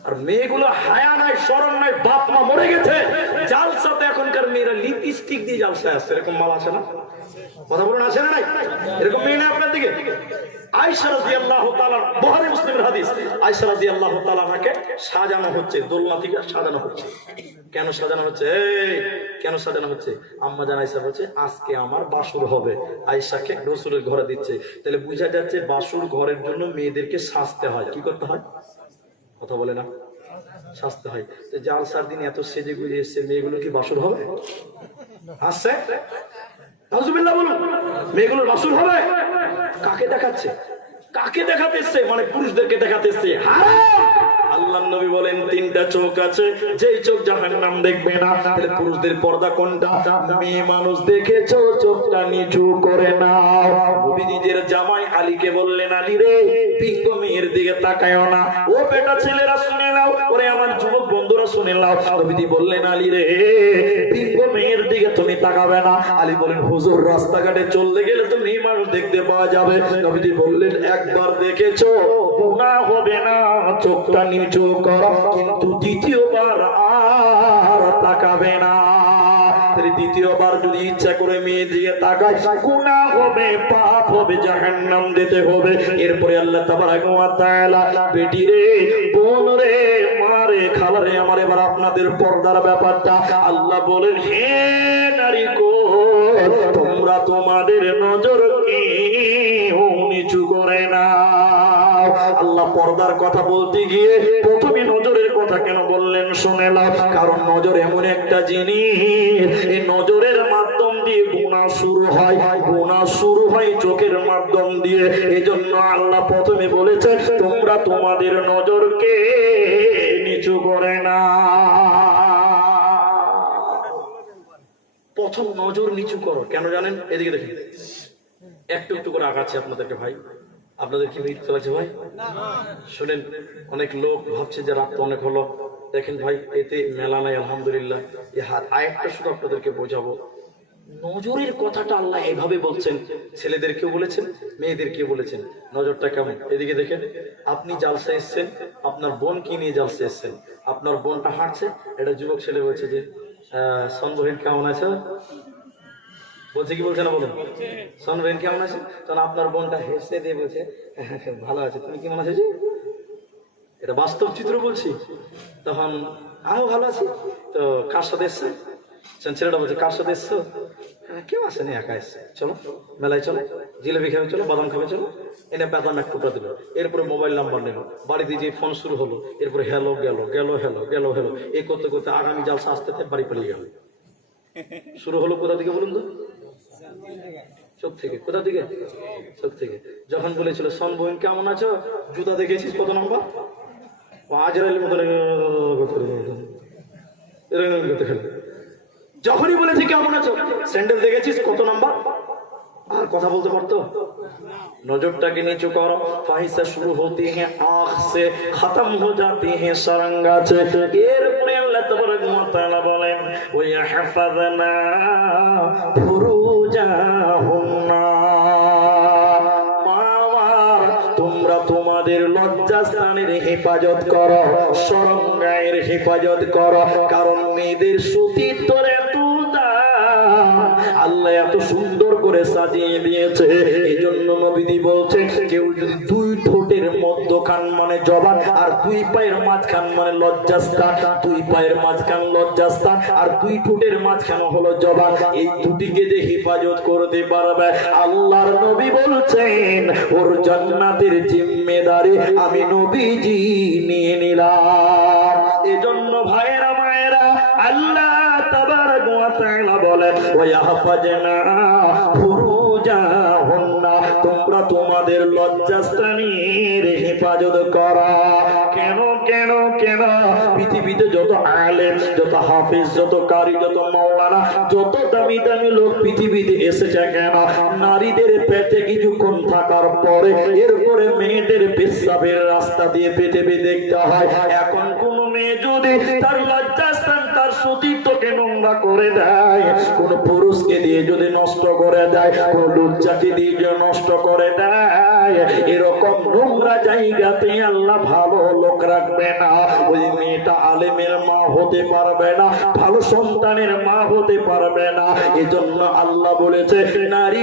আর মেয়েগুলো হায়া নাই, শরম নাই, বাপ মা মরে গেছে, জালসাতে এখনকার মেয়েরা লিপস্টিক দিয়ে জালসায় আসছে। এরকম মাল আছে না? কথা বলুন, আছে না নাই? এরকম মেয়ে না আপনার দিকে? আয়েশা রাদিয়াল্লাহু তাআলা, বুখারী মুসলিমের হাদিস, আয়েশা রাদিয়াল্লাহু তাআলা আমাকে সাজানো হচ্ছে, দোলনা থেকে সাজানো হচ্ছে। কেন সাজানো হচ্ছে? এই কেন সাজানো হচ্ছে? আম্মা জান আয়েশা বলছে, আজকে আমার বাসর হবে। আয়েশাকে রাসূলের ঘরে দিচ্ছে। তাহলে বোঝা যাচ্ছে বাসর ঘরের জন্য মেয়েদেরকে সাজতে হয়। কি করতে হয়? কথা বলে না, সাজতে হয়। তো জালসার দিন এত সেজে গুজে এসছে, মেয়েগুলো কি বাসর হবে? আসছে নাউজুবিল্লাহ বলুন, মেয়েগুলোর বাসর হবে? কাকে দেখাচ্ছে? কাকে দেখাতেছে? মানে পুরুষদেরকে দেখাতেছে। আল্লাহর নবী বলেন, 3টা চোখ আছে, যেই চোখ জাহান্নাম দেখবে না। তাহলে পুরুষদের পর্দা কোনটা? মেয়ে মানুষ দেখেছো, চোখটা নিচু করে নাও। নবী নিজের জামাই আলীকে বললেন, আলী রে, পিঙ্গ মেয়ের দিকে তাকায়ও না। ও বেটা ছেলেরা শুনে নাও, ওরে আমার যুবক বন্ধুরা শুনে নাও। নবীজি বললেন, আলী রে, পিঙ্গ মেয়ের দিকে তুমি তাকাবে না। আলী বলেন, হুজুর রাস্তাঘাটে চলতে গেলে তো মেয়ে মানুষ দেখতে পাওয়া যাবে। নবীজি বললেন, একবার দেখেছো, গুনাহ হবে না, চোখটা নিচু করো, কিন্তু দ্বিতীয়বার আর তাকাবে না। দ্বিতীয়বার যদি ইচ্ছা করে মেয়ে দিয়ে তাকায়, গুনাহ হবে, পাপ হবে, জাহান্নাম যেতে হবে। এরপরে আল্লাহ তাবারাক ওয়া তাআলা, বেটি রে, বোন রে, মা রে, খালা রে, আমার এবার আপনাদের পর্দার ব্যাপারটা আল্লাহ বলেন, হে নারী কো, তোমরা তোমাদের নজরকে নিচু করে নাও। আল্লাহ পর্দার কথা বলতে গিয়ে প্রথমে নজরের কথা কেন বললেন শুনে নাও। কারণ নজর এমন একটা জিনিস, এই নজরের মাধ্যম দিয়ে গুনাহ শুরু হয়, গুনাহ শুরু হয় চোখের মাধ্যম দিয়ে। এজন্য আল্লাহ প্রথমে বলেছে তোমরা তোমাদের নজরকে নিচু করে না। প্রথম নজর নিচু করো, কেন জানেন? এদিকে দেখেন, একটু একটু করে আগাচ্ছি আপনাদেরকে ভাই। আপনাদের কি মিট চলেছে ভাই? শুনেন, অনেক লোক ভাবছে যে রাত অনেক হলো। দেখেন ভাই, এতে মেলা নাই আলহামদুলিল্লাহ। এই আরেকটা শুধু আপনাদেরকে বোঝাবো, নজরের কথাটা আল্লাহ এভাবে বলছেন, ছেলেদেরকেও বলেছেন মেয়েদেরকেও বলেছেন। নজরটা কেমন? এদিকে দেখেন, আপনি জালসা এসছেন, আপনার বোন কি নিয়ে জালসা এসছেন, আপনার বোনটা হাঁটছে, এটা যুবক ছেলে বলছে যে সনবহিন কেমন আছে, বলছে কি বলছে না বলুন, সনবহিন কেমন আছে? তখন আপনার বোনটা হেসে দিয়ে বলছে ভালো আছে, তুমি কেমন আছো? এটা বাস্তব চিত্র বলছি। তখন আমিও ভালো আছি। তো কার সাথে এসছে? ছেলেটা বলছে কার সাথে এসছো? কেউ আসেনি, একা এসছে। চলো মেলায় চলো, জিলেবি খাবে চলো, বাদাম খাবে চলো। এনে বেতন এক টুকরা দিল, এরপরে মোবাইল নাম্বার নিল, বাড়িতে যে ফোন শুরু হলো, এরপরে হ্যালো গেল, গেল হ্যালো, গেল হ্যালো, এই করতে করতে আগামী জালসা আসতে বাড়ি পালিয়ে গেল। শুরু হলো কোথা থেকে বলুন তো? চোখ থেকে। কোথা থেকে? চোখ থেকে। যখন বলেছিল সন বোন কেমন আছো, জুতা দেখেছিস কত নম্বর, আজরাইলের মতো যখনই বলেছি কেমন আছো, স্যান্ডেল দেখেছিস কত নাম্বার, আর কথা বলতে পারতো? নজরটাকে নিচু করো। ফাহিসা শুরু হতে হ্যাঁ আখ সে খতম হো যাতি হ্যাঁ সারাঙ্গা সে। এরপরে আল্লাহ তাবারক ওয়া তাআলা বলেন ওয়া হাফাযনা ফুরুজাহুন্না, তোমরা তোমাদের লজ্জাস্থানের হেফাজত করো, শরঙ্গায়ের হেফাজত করো। কারণ মেয়েদের সুচিত্তর এত আল্লাহ এত সুন্দর করে সাজিয়ে দিয়েছে। এই জন্য নবীজি বলছেন কেউ যদি দুই ঠোঁটের মধ্যখান মানে জবান আর দুই পায়ের মাঝখান মানে লজ্জাস্থান, দুই পায়ের মাঝখান লজ্জাস্থান আর দুই ঠোঁটের মাঝখান হলো জবান, এই দুটিকে যে হেফাজত করতে পারবে আল্লাহর নবী বলছেন ওর জান্নাতের জিম্মেদারি আমি নবীজি নিয়ে নিলাম। এজন্য ভাইয়েরা মায়েরা আল্লাহ তাবারক ওয়া তাআলা বলেন ওয়া ইয়াহফাজনা ফুরুজাহুন্না, তোমরা তোমাদের লজ্জাস্থানের হেফাজত করো। কেন কেন কেন? পৃথিবীতে যত আলেম, যত হাফেজ, যত কারি, যত মাওলানা, যত দামি দামি লোক পৃথিবীতে এসেছে কেন, নারীদের পেটে কিছুক্ষণ থাকার পরে এরপরে মেয়েদের পেশাবের রাস্তা দিয়ে পৃথিবী দেখতে হয়। এখন কোন মেয়ে যদি তার লজ্জাস্থান, তার সতীত্বকে নোংরা করে দেয়, কোন পুরুষকে দিয়ে যদি নষ্ট করে দেয়, কোন লজ্জাকে দিয়ে যদি নষ্ট করে দেয়, এরকম নোংরা জায়গাতে আল্লাহ ভালো লোক রাখবে না। ওই মেয়েটা আলেমের মা হতে পারবে না, ভালো সন্তানের মা হতে পারবে না। এজন্য আল্লাহ বলেছে নারী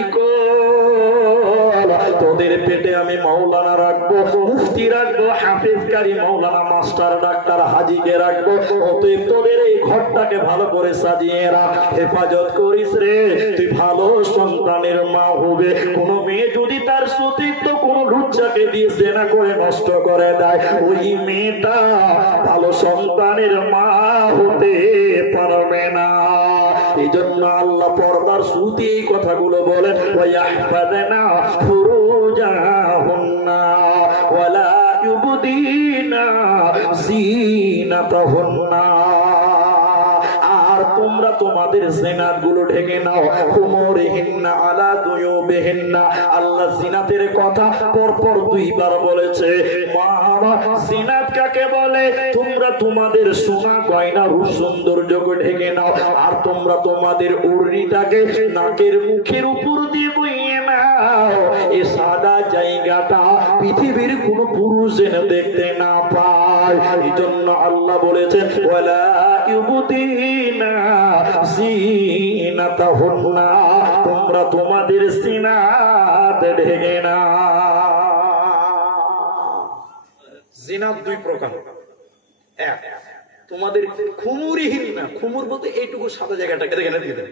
তোদের পেটে আমি মাওলানা রাখবো, মুফতি রাখবো, হাফেজ কারি, মাওলানা, মাস্টার, ডাক্তার, হাজিকে রাখবো। অতএব তোদের এই ঘরটাকে ভালো করে সাজিয়ে রাখ, হেফাজত করিস রে, তুই ভালো সন্তানের মা হবে। কোন মেয়ে যদি তার সতীত্ব কোন লুচ্চাকে দিয়ে জেনা করে নষ্ট করে দেয়, ওই মেয়েটা ভালো সন্তানের মা হতে পারবে না। এই জন্য আল্লাহ পর্দার শুরুতে এই কথাগুলো বলেন ওয়া ইয়াহফাযনা ফুরুজাহুন্না ওয়া লা ইউবদিনা যিনাতাহুন্না, আর তোমরা তোমাদের জিনাত গুলো ঢেকে নাও। হুমুরিহিন্না আলা দুয়ুবিহিন্না, আল্লাহ জিনাতের কথা পরপর দুইবার বলেছে। মারা জিনাত কাকে বলে? তোমরা তোমাদের সোনা গয়না রূপ সৌন্দর্যকে ঢেকে নাও, আর তোমরা তোমাদের উড়নিটাকে নাকের মুখের উপর দিয়ে বইয়ে নাও। এই সাদা জায়গাটা পৃথিবীর কোন পুরুষ যেন দেখতে না পায়। এই জন্য আল্লাহ বলেছেন ওয়ালা ইউবদিনা যিনাতাহুন্না, তোমরা তোমাদের সিনাত ঢেকে না। জিনাত দুই প্রকার। এক, তোমাদের খুমুরিহিন্না, খুমুর বলতে এইটুকু সাদা জায়গাটাকে দেখে না দিয়ে দেবে।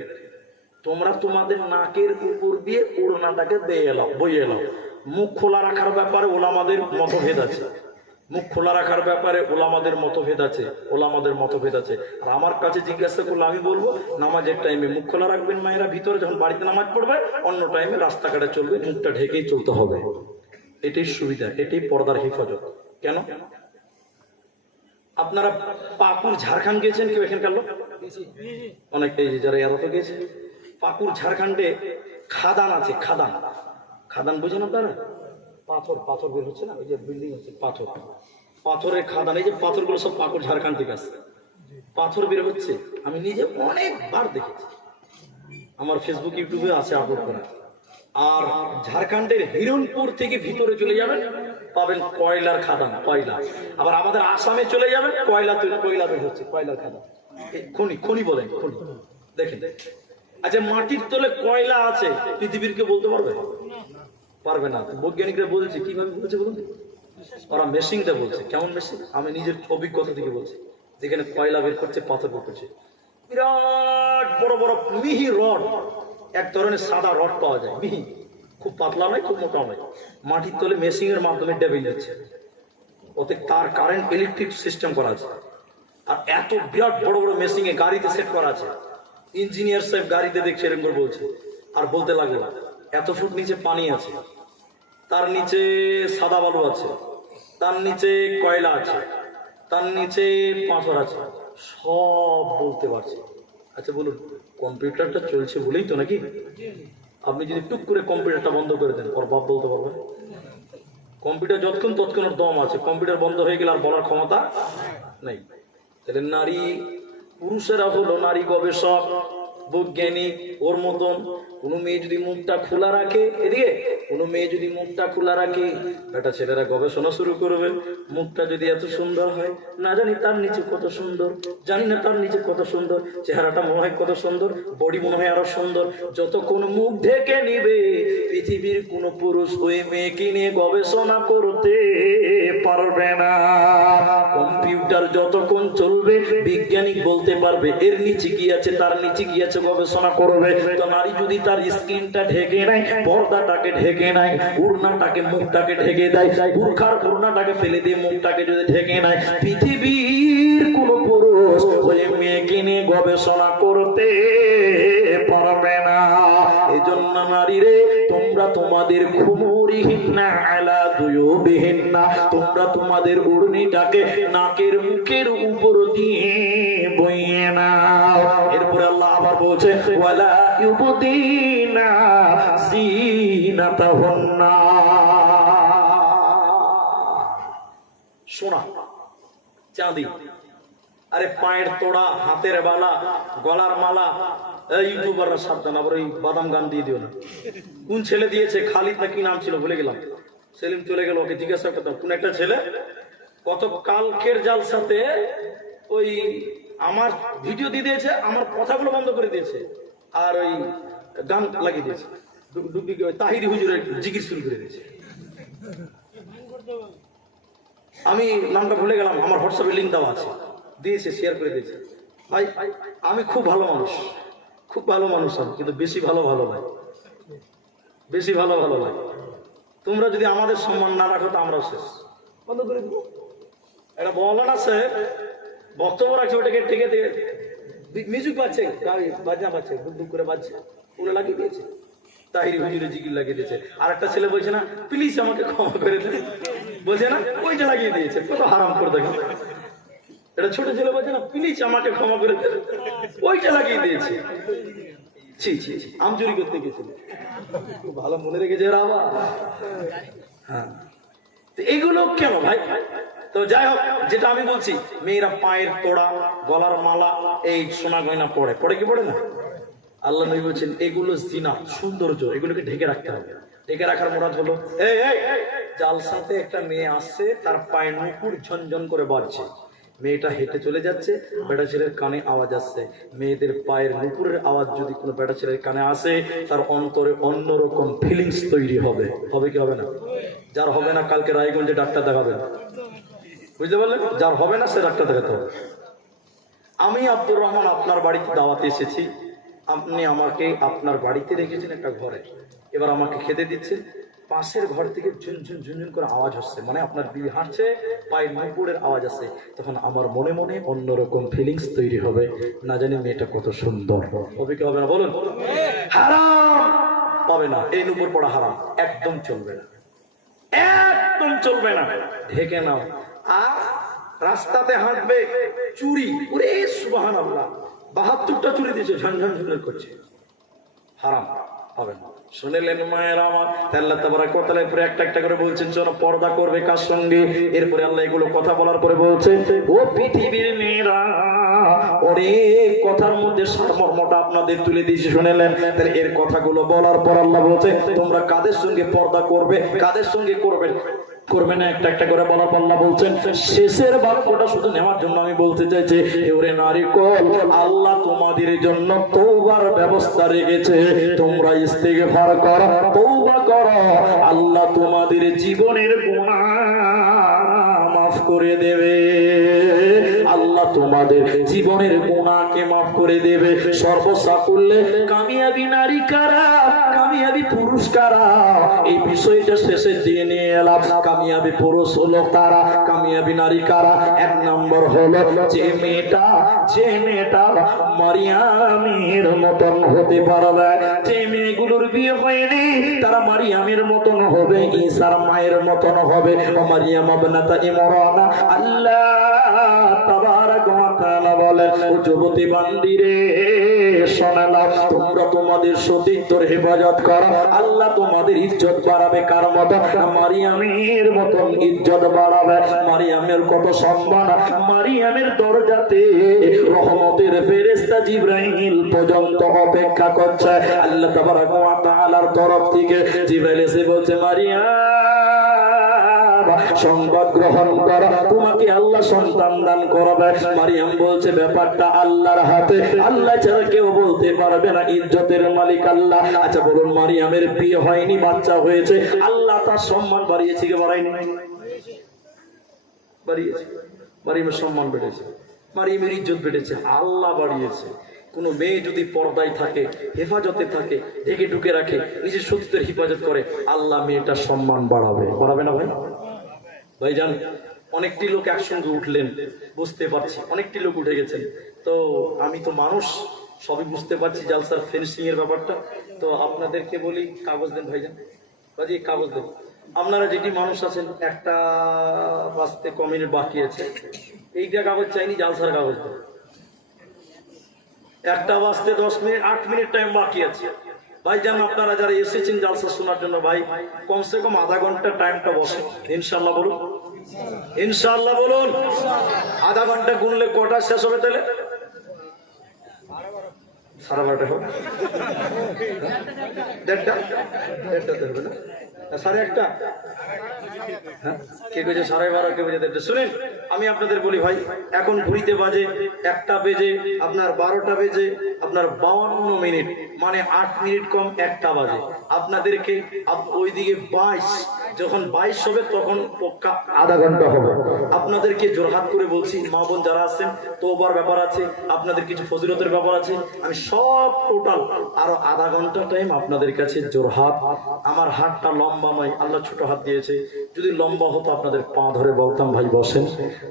তোমরা তোমাদের নাকের উপর দিয়ে ওড়নাটাকে বইয়ে এলাও, মুখ খোলা রাখার ব্যাপারে ওলামাদের মতভেদ আছে, মুখ খোলা রাখার ব্যাপারে ওলামাদের মতভেদ আছে, ওলামাদের মতভেদ আছে। আর আমার কাছে জিজ্ঞাসা করলে আমি বলবো নামাজের টাইমে মুখ খোলা রাখবেন মায়েরা ভিতরে, যখন বাড়িতে নামাজ পড়বে, অন্য টাইমে রাস্তাঘাটে চলবে মুখটা ঢেকেই চলতে হবে। এটাই সুবিধা, এটাই পর্দার হেফাজত। কেন? আপনারা পাকুর ঝাড়খণ্ড গিয়েছেন কেউ এখানকার লোক? অনেক, এই যারা এরা তো গিয়েছে। পাকুর ঝাড়খণ্ডে খাদান আছে, খাদান, খাদান বুঝেন আপনারা? পাথর, পাথর বের হচ্ছে না, ওই যে বিল্ডিং হচ্ছে, পাথর, পাথরের খাদান। এই যে পাথরগুলো সব পাকুর ঝাড়খণ্ড থেকে আসছে, পাথর বের হচ্ছে। আমি নিজে অনেকবার দেখেছি, আমার ফেসবুক ইউটিউবে আছে আপলোড করা। আর ঝাড়খণ্ডের হিরণপুর থেকে ভিতরে চলে যাবেন, পাবেন কয়লার খাদান, কয়লা। আবার আমাদের আসামে চলে যাবেন, কয়লা তৈরি, কয়লা বের হচ্ছে, কয়লার খাদান, খনি, খনি বলেন, খনি। দেখেন, আচ্ছা মাটির তলে কয়লা আছে পৃথিবীর কেউ বলতে পারবে? পারবে না। বৈজ্ঞানিকরা বলছে, কিভাবে বলছে বলুন? ওরা মেশিনটা বলছে। কেমন মেশিন? আমি নিজের অভিজ্ঞতা থেকে বলছি। যেখানে কয়লা বের করছে, পাথর বের করছে, বিরাট বড় বড় মিহি রড, এক ধরনের সাদা রড পাওয়া যায়, মিহি, খুব পাতলা নয়, খুব মোটা নয়। মাটির তলে মেশিনের মাধ্যমে ডেবে যাচ্ছে, ওতে তার কারেন্ট ইলেকট্রিক সিস্টেম করা আছে। আর এত বিরাট বড় বড় মেশিনে গাড়িতে সেট করা আছে। ইঞ্জিনিয়ার সাহেব গাড়িতে দেখছে এরকম করে বলছে, আর বলতে লাগলো এত ফুট নিচে পানি আছে, তার নিচে সাদা বালু আছে, তার নিচে কয়লা আছে, তার নিচে পাথর আছে, সব বলতে পারছে। আচ্ছা বলুন, কম্পিউটারটা চলছে বলেই তো নাকি? আপনি যদি টুক করে কম্পিউটারটা বন্ধ করে দেন, ওর বাপ বলতে পারবে? কম্পিউটার যতক্ষণ ততক্ষণ ওর দম আছে, কম্পিউটার বন্ধ হয়ে গেলে আর বলার ক্ষমতা নেই। তাহলে নারী, পুরুষেরা হলো নারী গবেষক, বৈজ্ঞানিক। ওর মতন কোনো মেয়ে যদি মুখটা খোলা রাখে, এদিকে কোনো মেয়ে যদি মুখটা খোলা রাখে, একটা ছেলেরা গবেষণা শুরু করবে। মুখটা যদি এত সুন্দর হয়, না জানি তার নিচে কত সুন্দর, জানি না তার নিচে কত সুন্দর, চেহারাটা মনে হয় কত সুন্দর, বডি মনে হয় আরো সুন্দর। যতক্ষণ মুখ ঢেকে নিবে, পৃথিবীর কোন পুরুষ ওই মেয়েকে নিয়ে গবেষণা করতে পারবে না। কম্পিউটার যতক্ষণ চলবে, বিজ্ঞানিক বলতে পারবে এর নিচে কি আছে, তার নিচে কি আছে, গবেষণা করবে। তো নারী যদি তার স্কিনটা ঢেকে নেয়, পর্দাটাকে ঢেকে নেয়, উড়নাটাকে, মুখটাকে ঢেকে দেয়, বুরখার উড়নাটাকে ফেলে দিয়ে মুখটাকে যদি ঢেকে নেয়, পৃথিবীর কোন পুরুষ ওই মেয়েকে নিয়ে গবেষণা করতে পারবে না। এজন্য নারীরে, তোমরা তোমাদের খুমুরিহিন্না আলা দুয়ুবিহিন্না, তোমরা তোমাদের উড়নিটাকে নাকের মুখের উপর দিয়ে বইয়ে নাও। এরপরে আল্লাহ আবার বলছে, ওয়ালা ইউবদিনা যিনাতাহুন্না, সোনা, চাঁদি, আরে পায়ের তোড়া, হাতের বালা, গলার মালা। ইউটিউবাররা সাবধান, আবার ওই বাদাম গান দিয়ে দিও না। কোন ছেলে দিয়েছে, খালিদ না কি নাম ছিল ভুলে গেলাম, সেলিম চলে গেল, ওকে জিজ্ঞাসা করতাম। কোন একটা ছেলে কত কালকের জালসাতে ওই আমার ভিডিও দিয়ে দিয়েছে, আমার কথাগুলো বন্ধ করে দিয়েছে, আর ওই গান লাগিয়ে দিয়েছে, তাহিরি হুজুরের জিকির শুরু করে দিয়েছে। আমি নামটা ভুলে গেলাম, আমার হোয়াটসঅ্যাপে লিঙ্ক দেওয়া আছে, দিয়েছে, শেয়ার করে দিয়েছে। ভাই আমি খুব ভালো মানুষ, খুব ভালো মানুষ আমি, কিন্তু বেশি ভালো লাগে, বেশি ভালো লাগে। তোমরা যদি আমাদের সম্মান না রাখো তো আমরাও শেষ, বন্ধ করে দিব। একটা বলার আছে, বক্তব্য রাখছে, ওটাকে ঠেকে দিয়ে মিউজিক বাজছে, বাজনা বাজছে, দুক করে বাজছে, পুরো লাগিয়ে দিয়েছে, তাহিরি হুজুরে জিকির লাগিয়ে দিয়েছে। আর একটা ছেলে বলছে না, প্লিজ আমাকে ক্ষমা করে দেন, বলছে না, ওইটা লাগিয়ে দিয়েছে। কত হারাম করে দেখো, এটা ছোট ছেলে বলছে না, প্লিজ আমাকে ক্ষমা করে দেন, ওইটা লাগিয়ে দিয়েছে। ছি ছি, আমচুরি করতে গেছিল, ভালো মনে রেখেছে এরা আবার। হ্যাঁ, এগুলো কেন ভাই? তো যাই হোক, যেটা আমি বলছি, মেয়েরা পায়ের তোড়া, গলার মালা, এই সোনা গয়না পড়ে, পড়ে কি পড়ে না? আল্লাহ নবী বলছেন এগুলো জিনা, সৌন্দর্য, এগুলোকে ঢেকে রাখতে হবে। ঢেকে রাখার মুরাদ হলো, এই জালসাতে একটা মেয়ে আসছে, তার পায়ের নুপুর ঝনঝন করে বাজছে, মেয়েটা হেঁটে চলে যাচ্ছে, বেটা ছেলের কানে আওয়াজ আসছে। মেয়েদের পায়ের নুপুরের আওয়াজ যদি কোনো বেটা ছেলের কানে আসে, তার অন্তরে অন্যরকম ফিলিংস তৈরি হবে। হবে কি হবে না? যার হবে না, কালকে রায়গঞ্জে ডাক্তার দেখাবেন, বুঝতে পারলেন? যার হবে না, সে ডাক্তার দেখাতে হবে। আমি আব্দুর রহমান আপনার বাড়িতে দাওয়াতে এসেছি, আপনি আমাকে আপনার বাড়িতে রেখেছেন একটা ঘরে, এবার আমাকে খেতে দিচ্ছে, পাশের ঘর থেকে ঝুনঝুন ঝুনঝুন করে আওয়াজ হচ্ছে, মানে আপনার বিবি হাঁটছে, পায়ের নুপুরের আওয়াজ আছে, তখন আমার মনে মনে অন্যরকম ফিলিংস তৈরি হবে, না জানি মেয়েটা কত সুন্দর হবে কি হবে না বলুন? হারাম পাবে না, এই নুপুর পড়া হারাম, একদম চলবে না, একদম চলবে না, ঢেকে নাও। আর রাস্তাতে হাঁটবে, চুরি, ওরে সুবহানাল্লাহ 72টা চুরি দিয়েছে, ঝনঝন ঝনঝন করছে, হারাম হবে না। শুনেলেন মায়ের আমার, আল্লাহ তাবারাক ওয়া তাআলা এরপরে একটা একটা করে বলছেন যেন পর্দা করবে কার সঙ্গে। এরপরে আল্লাহ এগুলো কথা বলার পরে বলছে, ও পৃথিবীর মেয়েরা, অনেক কথার মধ্যে সারমর্মটা আপনাদের তুলে দিয়েছি, শুনেলেন। তাহলে এর কথাগুলো বলার পর আল্লাহ বলছে তোমরা কাদের সঙ্গে পর্দা করবে, কাদের সঙ্গে করবে না, একটা একটা করে বলার পর আল্লাহ বলছেন শেষের বাক্যটা শুধু নেওয়ার জন্য আমি বলতে চাইছি, ওরে নারীকল, আল্লাহ তোমাদের জন্য তওবার ব্যবস্থা রেখেছে, তোমরা ইস্তিগফার করো, তওবা করো, আল্লাহ তোমাদের জীবনের গুনাহ মাফ করে দেবে, আল্লাহ তোমাদের জীবনের গুনাহকে মাফ করে দেবে। সর্বসাকুল্যে কামিয়াবি নারী কারা, কামিয়াবি পুরুষ কারা, এই বিষয়টা শেষের দিকে নিয়ে এলাম। কামিয়াবি পুরুষ হলো তারা, কামিয়াবি নারী কারা? এক নম্বর হলো যে মেয়েটা মারিয়ামের মতন হতে পারবে, যে মেয়েগুলোর বিয়ে হয়নি তারা মারিয়ামের মতন হবে, ঈসার মায়ের মতন হবে। মারিয়াম ইবনাতা ইমরান, আল্লাহ তাবারাক ওয়া তাআলা বলেন, ও যুবতী বান্দিরে শোনো না, তোমরা তোমাদের সতীত্বর হেফাজত করো, আল্লাহ তোমাদের ইজ্জত বাড়াবে। কার মতো? মারিয়ামের মতন ইজ্জত বাড়াবে। মারিয়ামের কত সম্মান, মারিয়ামের দরজাতে রহমতের ফেরেশতা জিবরাইল পর্যন্ত অপেক্ষা করছে। আল্লাহ তাবারাক ওয়া তাআলার তরফ থেকে জিবরাইল এসে বলছে, মারিয়াম সংবাদ গ্রহণ করো, তোমাকে আল্লাহ সন্তান দান করবে। মারিয়াম বলছে ব্যাপারটা আল্লাহর হাতে, আল্লাহ ছাড়া কেউ বলতে পারবে না, ইজ্জতের মালিক আল্লাহ। আচ্ছা বলুন, মারিয়ামের বিয়ে হয়নি, বাচ্চা হয়েছে, আল্লাহ তার সম্মান বাড়িয়েছে কি বাড়ায়নি? বাড়িয়েছে। মারিয়ামের সম্মান বেড়েছে, মারিয়ামের ইজ্জত বেড়েছে, আল্লাহ বাড়িয়েছে। কোন মেয়ে যদি পর্দায় থাকে, হেফাজতে থাকে, ঢেকে ঢুকে রাখে, নিজের সতীত্বের হেফাজত করে, আল্লাহ মেয়েটার সম্মান বাড়াবে। বাড়াবে না ভাই? ভাইজান, অনেকটি লোক একসঙ্গে উঠলেন, বুঝতে পারছি অনেকটি লোক উঠে গেছেন। তো আমি তো মানুষ, সবই বুঝতে পারছি জালসার ফিনিশিং এর ব্যাপারটা। তো আপনাদেরকে বলি, কাগজ দেন ভাইজান, বাজি কাগজ দেন। আপনারা যেটি মানুষ আছেন, একটা বাঁচতে ক মিনিট বাকি আছে, এইটা কাগজ চাইনি, জালসার কাগজ দেন। একটা বাঁচতে 10 মিনিট, 8 মিনিট টাইম বাকি আছে। ভাইজান, আপনারা যারা এসেছেন জালসা শোনার জন্য, ভাই কমসে কম আধা ঘন্টা টাইমটা বসে, ইনশাআল্লাহ বলুন, ইনশাআল্লাহ বলুন। আধা ঘন্টা গুনলে কটা শেষ হবে তাহলে? 12:30 হবে, 1:30 হবে না, 1:30? হ্যাঁ, কে কেছে 12:30, কে কেছে 1:30? শুনেন, আমি আপনাদের বলি ভাই, এখন ঘুরিতে বাজে 1টা বেজে, আপনার 12টা বেজে আপনার 52 মিনিট, মানে 8 মিনিট কম 1টা বাজে। আপনাদেরকে ওইদিকে 22, যখন 22 হবে তখন পক্কা আধা ঘন্টা হবে। আপনাদেরকে জোরহাত করে বলছি, মা বোন যারা আছেন, তওবার ব্যাপার আছে, আপনাদের কিছু ফজিলতের ব্যাপার আছে, আমি সব টোটাল আরো আধা ঘন্টা টাইম আপনাদের কাছে জোরহাত। আমার হাতটা লম্বা নয়, আল্লাহ ছোট হাত দিয়েছে, যদি লম্বা হতো আপনাদের পা ধরে বলতাম ভাই বসেন,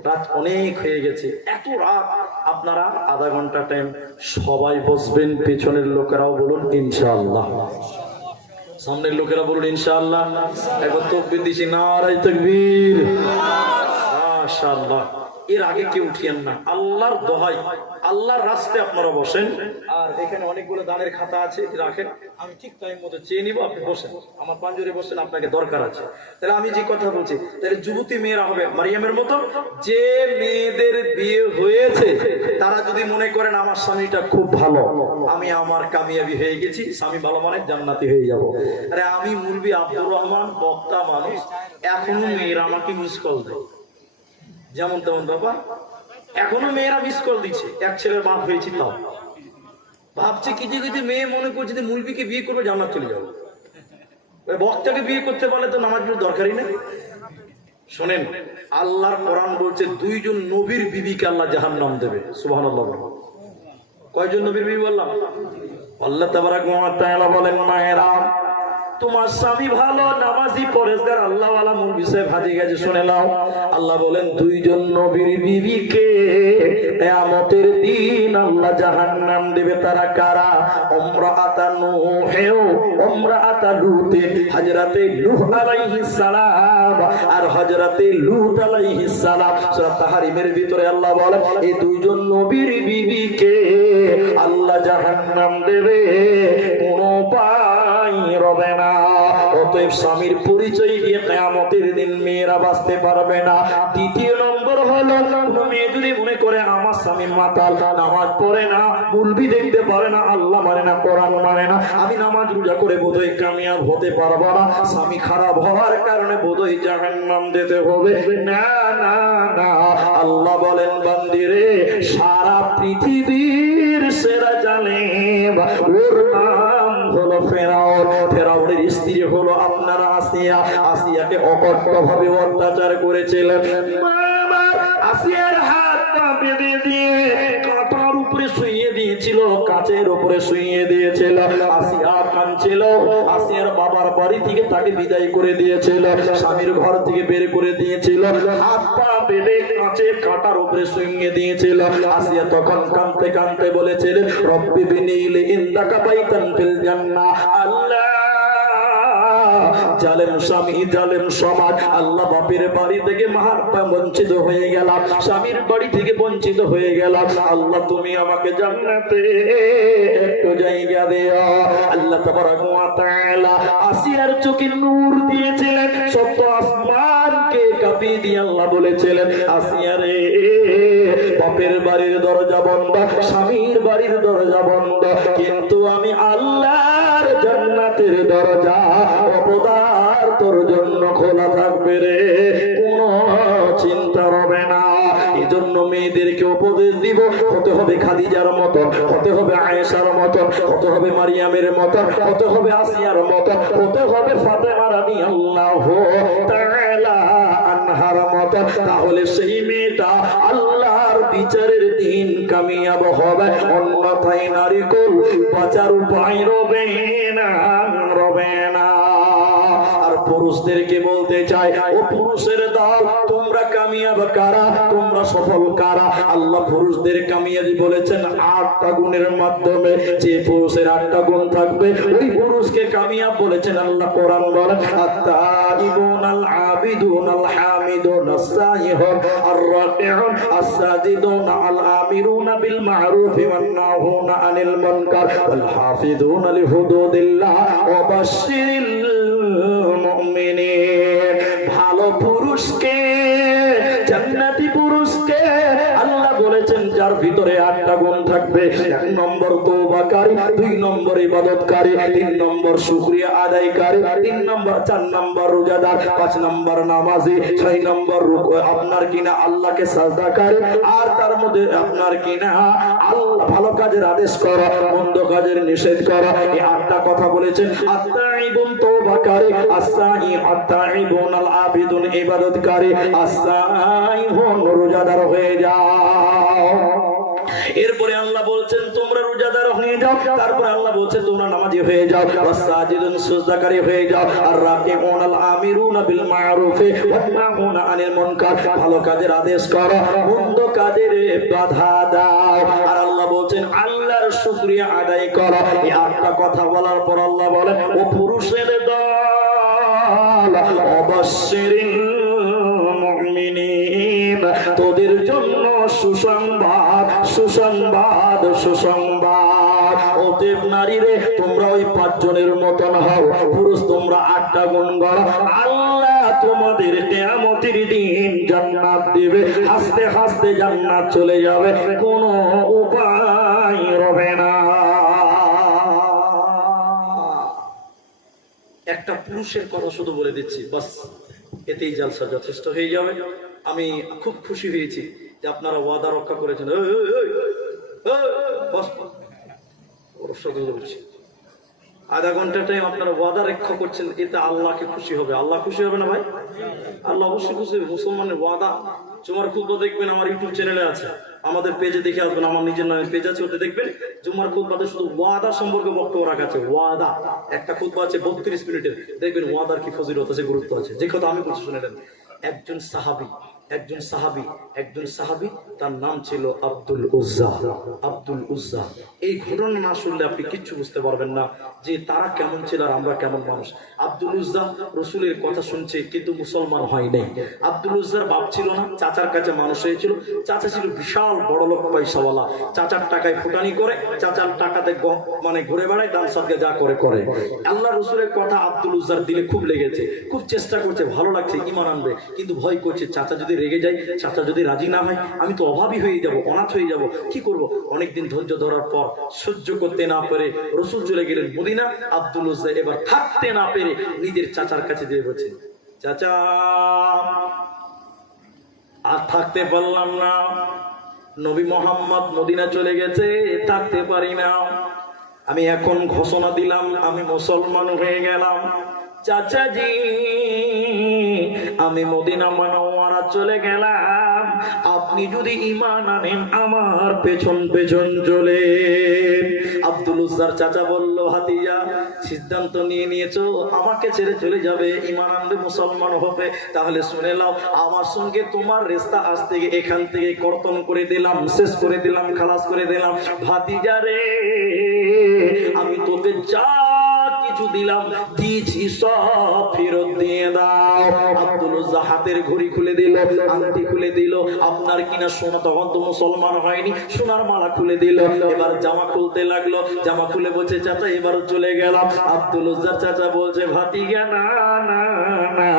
রাত অনেক হয়ে গেছে, এত রাত। আপনারা আধা ঘন্টা টাইম সবাই বসবেন, পেছনের লোকেরাও বলুন ইনশাআল্লাহ, সামনের লোকেরা বলুন ইনশাআল্লাহ। একবার তাকবীর দিছি, নারায়ে তাকবীর, মাশাআল্লাহ। এর আগে কেউ উঠিয়েন না, আল্লাহর দোহাই, আল্লাহর রাস্তায় আপনারা বসেন। আর এখানে অনেকগুলো দানের খাতা আছে, রাখেন, আমি ঠিক টাইম মতো চেয়ে নিব, আপনি বসেন, আমার পাঞ্জরে বসেন, আপনাকে দরকার আছে। তাহলে আমি যে কথা বলছি, তাহলে যুবতী মেয়েরা হবে মারিয়ামের মতো। যে মেয়েদের বিয়ে হয়েছে তারা যদি মনে করেন আমার স্বামীটা খুব ভালো, আমি আমার কামিয়াবি হয়ে গেছি, স্বামী ভালো মানে জান্নাতি হয়ে যাব। আরে আমি মুলবি আব্দুর রহমান, বক্তা মানুষ, এখনো মেয়েরা আমাকে মিস কল দেয়, যেমন তেমন বাবা, এখনো মেয়েরা মিস কল দিচ্ছে। এক ছেলের বাপ হয়েছি, তাও ভাবছে কিছু কিছু মেয়ে মনে করছে যে মুলবিকে বিয়ে করবে জান্নাত চলে যাবে, বক্তাকে বিয়ে করতে পারলে তো নামাজ পড়ার দরকারই নেই। শোনেন, আল্লাহর কোরআন বলছে 2 জন নবীর বিবিকে আল্লাহ জাহান্নাম দেবে। সুবহানাল্লাহ। কয়জন নবীর বিবি বললাম? আল্লাহ তাবারাক ওয়া তাআলা বলেন, মায়েরা তোমার স্বামী ভালো, নামাজি, পরেজগার, আল্লাহওয়ালা, মুরগি সাহেব, হাজি গাজি, শুনে নাও। আল্লাহ বলেন দুইজন নবীর বিবিকে কিয়ামতের দিন আল্লাহ জাহান্নাম দেবে। তারা কারা? ইমরাআতা নূহ, ইমরাআতা লূত, হযরতে নূহ আলাইহিস সালাম আর হযরতে লূত আলাইহিস সালাম। সূরা তাহরিমের ভিতরে আল্লাহ বলেন এই দুইজন নবীর বিবিকে আল্লাহ জাহান্নাম দেবে, কোনো উপায় রবে না। অতএব স্বামীর পরিচয় দিয়ে কিয়ামতের দিন মেয়েরা বাঁচতে পারবে না। দ্বিতীয় নম্বর হলো, কোন মেয়ে যদি মনে করে আমার স্বামী মাতাল, নামাজ পড়ে না, মুলবি দেখতে পারে না, আল্লাহ মানে না, কোরআন মানে না, আমি নামাজ রোজা করে বোধহয় কামিয়াব হতে পারবো না, স্বামী খারাপ হওয়ার কারণে বোধহয় জাহান্নাম দিতে হবে, না না না। আল্লাহ বলেন বান্দিরে, সারা পৃথিবীর সেরা জালেম, ওর নাম হলো ফেরাউন। ফেরাউনের স্ত্রী হলো আপনার আসিয়া। আসিয়াকে অকট্টভাবে অত্যাচার করেছিলেন। আসিয়ার হাত পা বেঁধে দিয়ে কাঁটার উপরে শুইয়ে দিয়েছিল, কাচের উপরে শুইয়ে দিয়েছিল। আসিয়া কাঁদছিল। আসিয়ার বাবার বাড়ি থেকে তাকে বিদায় করে দিয়েছিল, স্বামীর ঘর থেকে বের করে দিয়েছিল, হাত পা বেঁধে কাচের কাঁটার উপরে শুইয়ে দিয়েছিল। আসিয়া তখন কাঁদতে কাঁদতে বলেছিলেন, রব্বি বিনিলি ইনদাকা বাইতান ফিল জান্নাহ। আল্লাহ, জালেম স্বামী, জালেম সমাজ, আল্লাহ বাপের বাড়ি থেকে বঞ্চিত হয়ে গেলাম, স্বামীর বাড়ি থেকে বঞ্চিত হয়ে গেলাম, আল্লাহ তুমি আমাকে জান্নাতে একটু জায়গা দিও। আল্লাহ তাবারক ওয়া তাআলা আসিয়ার চোখে নূর দিয়েছিলেন, সপ্ত আসমানকে কাঁপিয়ে দিয়ে আল্লাহ বলেছিলেন, আসিয়া রে, বাপের বাড়ির দরজা বন্ধ, স্বামীর বাড়ির দরজা বন্ধ, কিন্তু আমি আল্লাহর জান্নাতের দরজা অপদার তোর জন্য খোলা থাকবে রে, কোনো চিন্তা হবে না। এই জন্য মেয়েদেরকে উপদেশ দিব, হতে হবে খাদিজার মতো, হতে হবে আয়েশার মতো, হতে হবে মারিয়ামের মতো, হতে হবে আসিয়ার মতো, হতে হবে ফাতেমা রাদিয়াল্লাহু তাআলা আনহার মতো। তাহলে সেই মেয়েটা আল্লাহর বিচারের দিন কামিয়াব হবে, অন্যথায় নারীকুল বাঁচার উপায় রবে না, রবে না। আর পুরুষদেরকে বলতে চাই, ও পুরুষের দল, তোমরা কামিয়াব কারা, তোমরা সফল কারা? আল্লাহ পুরুষদের কামিয়াবি বলেছেন 8টা গুণের মাধ্যমে। যে পুরুষের 8টা গুণ থাকবে ওই পুরুষকে কামিয়াব বলেছেন আল্লাহ। কোরআন বলেন, আত-তাইবুন আল-আবিদুন আল-হামিদুন আস-সাইহুন আর-রাকিউন আস-সাজিদুন আল-আমিরুন বিল মা'রুফ ওয়ান নাহুনা আনিল মুনকার ওয়াল হাফিজুনা লিহুদুদিল্লাহ ওয়া বাশশিরিল মুমিনিন। ভালো পুরুষকে, জান্নাতি পুরুষকে আল্লাহ বলেছেন যার ভিতরে 8টা গুণ থাকবে। 1 নম্বর তওবাকারী, 2 নম্বর ইবাদতকারী, 3 নম্বর শুকরিয়া আদায়কারী, 3 নম্বর 4 নম্বর রোজাদার, 5 নম্বর নামাজি, 6 নম্বর আপনার কিনা আল্লাহকে সাজদাকারী, আর তার মধ্যে আপনার কিনা আল্লাহ ভালো কাজের আদেশ করা, মন্দ কাজের নিষেধ করা। এই 8টা কথা বলেছেন। আত-তাইবুন তওবাকারী, আস-সাই আত-তাইবুন আল-আবিদুন ইবাদতকারী, আস-সাইহুন রোজাদার হয়ে যাও। এরপরে আল্লাহ বলছেন তোমরা রোজাদার হয়ে যাও, তারপরে আল্লাহ বলছেন তোমরা নামাজি হয়ে যাও, ওয়াসাজিদুন সিজদাকারী হয়ে যাও, আর রাকিউন আল আমিরুনা বিল মা'রুফ ওয়া নাহুনা আনিল মুনকার, ভালো কাজের আদেশ করো, মন্দ কাজের বাধা দাও। আর আল্লাহ বলছেন আল্লাহর শুকরিয়া আদায় করো। এই 8টা কথা বলার পর আল্লাহ বলেন, ও পুরুষের দল, অবশ্যিরিল মুমিনিন, তোদের জন্য সুসংবাদ, সুসংবাদ, সুসংবাদ। অতএব নারীরে, তোমরা ওই 5 জনের মতন হও, পুরুষ তোমরা 8টা গুণ গড়ো, আল্লাহ তোমাদের কিয়ামতের দিন জান্নাত দিবে, হাসতে হাসতে জান্নাত চলে যাবে, কোনো উপায় রবে না। একটা পুরুষের কথা শুধু বলে দিচ্ছি, বাস এতেই জালসা যথেষ্ট হয়ে যাবে। আমি খুব খুশি হয়েছি যে আপনারা ওয়াদা রক্ষা করেছেন। আধা ঘন্টা টাইম আপনারা ওয়াদা রক্ষা করছেন, এতে আল্লাহকে খুশি হবে। আল্লাহ খুশি হবে না ভাই? আল্লাহ অবশ্যই খুশি হবে। মুসলমানের ওয়াদা, তোমার খুব দেখবেন আমার ইউটিউব চ্যানেলে আছে, আমাদের পেজে দেখে আসবেন, আমার নিজের নামে পেজ আছে, ওতে দেখবেন জুম্মার খুতবাতে শুধু ওয়াদা সম্পর্কে বক্তব্য রাখা আছে। ওয়াদা একটা খুতবা আছে 32 মিনিটের, দেখবেন ওয়াদার কি ফজিলত আছে, গুরুত্ব আছে। যে কথা আমি বলছি শুনে নেন। একজন সাহাবী তার নাম ছিল আব্দুল উজ্জা। এই ঘটনা না শুনলে আপনি কিচ্ছু বুঝতে পারবেন না যে তারা কেমন ছিল আর আমরা কেমন মানুষ। আব্দুল উজ্জা রসুলের কথা শুনছে কিন্তু মুসলমান হয় নাই। আব্দুল উজ্জার বাপ ছিল না, চাচার কাছে মানুষ হয়েছিল। চাচা ছিল বিশাল বড় লোক, পয়সাওয়ালা। চাচার টাকায় ফুটানি করে, চাচার টাকাতে মানে ঘুরে বেড়ায়, দান সাদকা যা করে। আল্লাহ রসুলের কথা আব্দুল উজ্জার দিলে খুব লেগেছে, খুব চেষ্টা করছে, ভালো লাগছে, ঈমান আনবে, কিন্তু ভয় করছে চাচা যদি রেগে যায়, চাচা যদি রাজি না হয়, আমি তো অভাবী হয়ে যাব, অনাথ হয়ে যাব, কি করব। অনেকদিন ধৈর্য ধরার পর সহ্য করতে না পেরে রসুল চলে গেলেন মদিনা। আব্দুল উজ্জা এবার থাকতে না পেরে নিজের চাচার কাছে যেয়ে বলছে, চাচা আর থাকতে পারলাম না, নবী মোহাম্মদ মদিনা চলে গেছে, থাকতে পারি না, আমি এখন ঘোষণা দিলাম আমি মুসলমান হয়ে গেলাম। চাচাজি আমি মদিনা মুনাওয়ারা চলে গেলাম, আপনি যদি ঈমান আনেন আমার পেছন পেছন চলে। আব্দুল উজ্জার চাচা বলল, ভাতিজা সিদ্ধান্ত নিয়ে নিয়েছো, আমাকে ছেড়ে চলে যাবে, ঈমান আনবে, মুসলমান হবে, তাহলে শুনে নাও, আমার সঙ্গে তোমার রেস্তা আজ থেকে এখান থেকে কর্তন করে দিলাম, শেষ করে দিলাম, খালাস করে দিলাম। ভাতিজা রে, আমি তোকে যা কিছু দিলাম দিয়েছি সব ফেরত দিয়ে দাও। আব্দুল উজ্জা হাতের ঘড়ি খুলে দিল, আংটি খুলে দিল, আপনার কিনা সোনা, তখন তো মুসলমান হয়নি, সোনার মালা খুলে দিল। এবার জামা খুলতে লাগলো, জামা খুলে বলছে, চাচা এবার চলে গেলাম। আব্দুল উজ্জার চাচা বলছে, ভাতিজা না না না,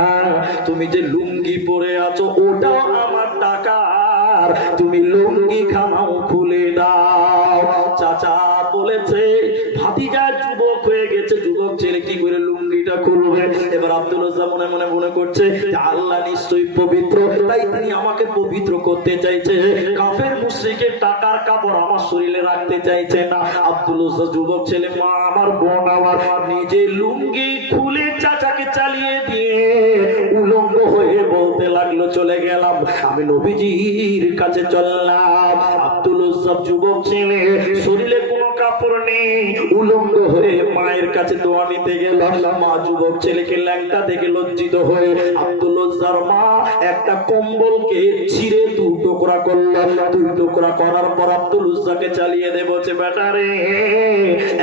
তুমি যে লুঙ্গি পরে আছো ওটাও আমার টাকার, তুমি লুঙ্গি খানাও খুলে দাও। চাচা বলেছে, ভাতিজা যুবক হয়ে গেছে, যুবক ছেলে কি করে লুঙ্গিটা খুলবে। এবার আব্দুল উজ্জা মনে মনে মনে করছে যে আল্লাহ নিশ্চয়ই পবিত্র, তাই তিনি আমাকে পবিত্র করতে চাইছে, কাফের মুশরিকের টাকার কাপড় আমার শরীরে রাখতে চাইছে না। আব্দুল উজ্জা যুবক ছেলে, মা আমার, বোন আমার, নিজে লুঙ্গি খুলে চাচাকে চালিয়ে দিয়ে উলঙ্গ হয়ে বলতে লাগলো, চলে গেলাম, আমি নবীজির কাছে চললাম। আব্দুল উজ্জা যুবক ছেলে, শরীরে কোনো কাপড় নেই, উলঙ্গ হয়ে মায়ের কাছে দোয়া নিতে গেল। মা যুবক ছেলেকে ল্যাংটা দেখে লজ্জিত হয়ে আব্দুল উজ্জার মা একটা কম্বলকে ছিঁড়ে 2 টুকরা করল। 2 টুকরা করার পর আব্দুল উজ্জাকে চালিয়ে দেব, বেটারে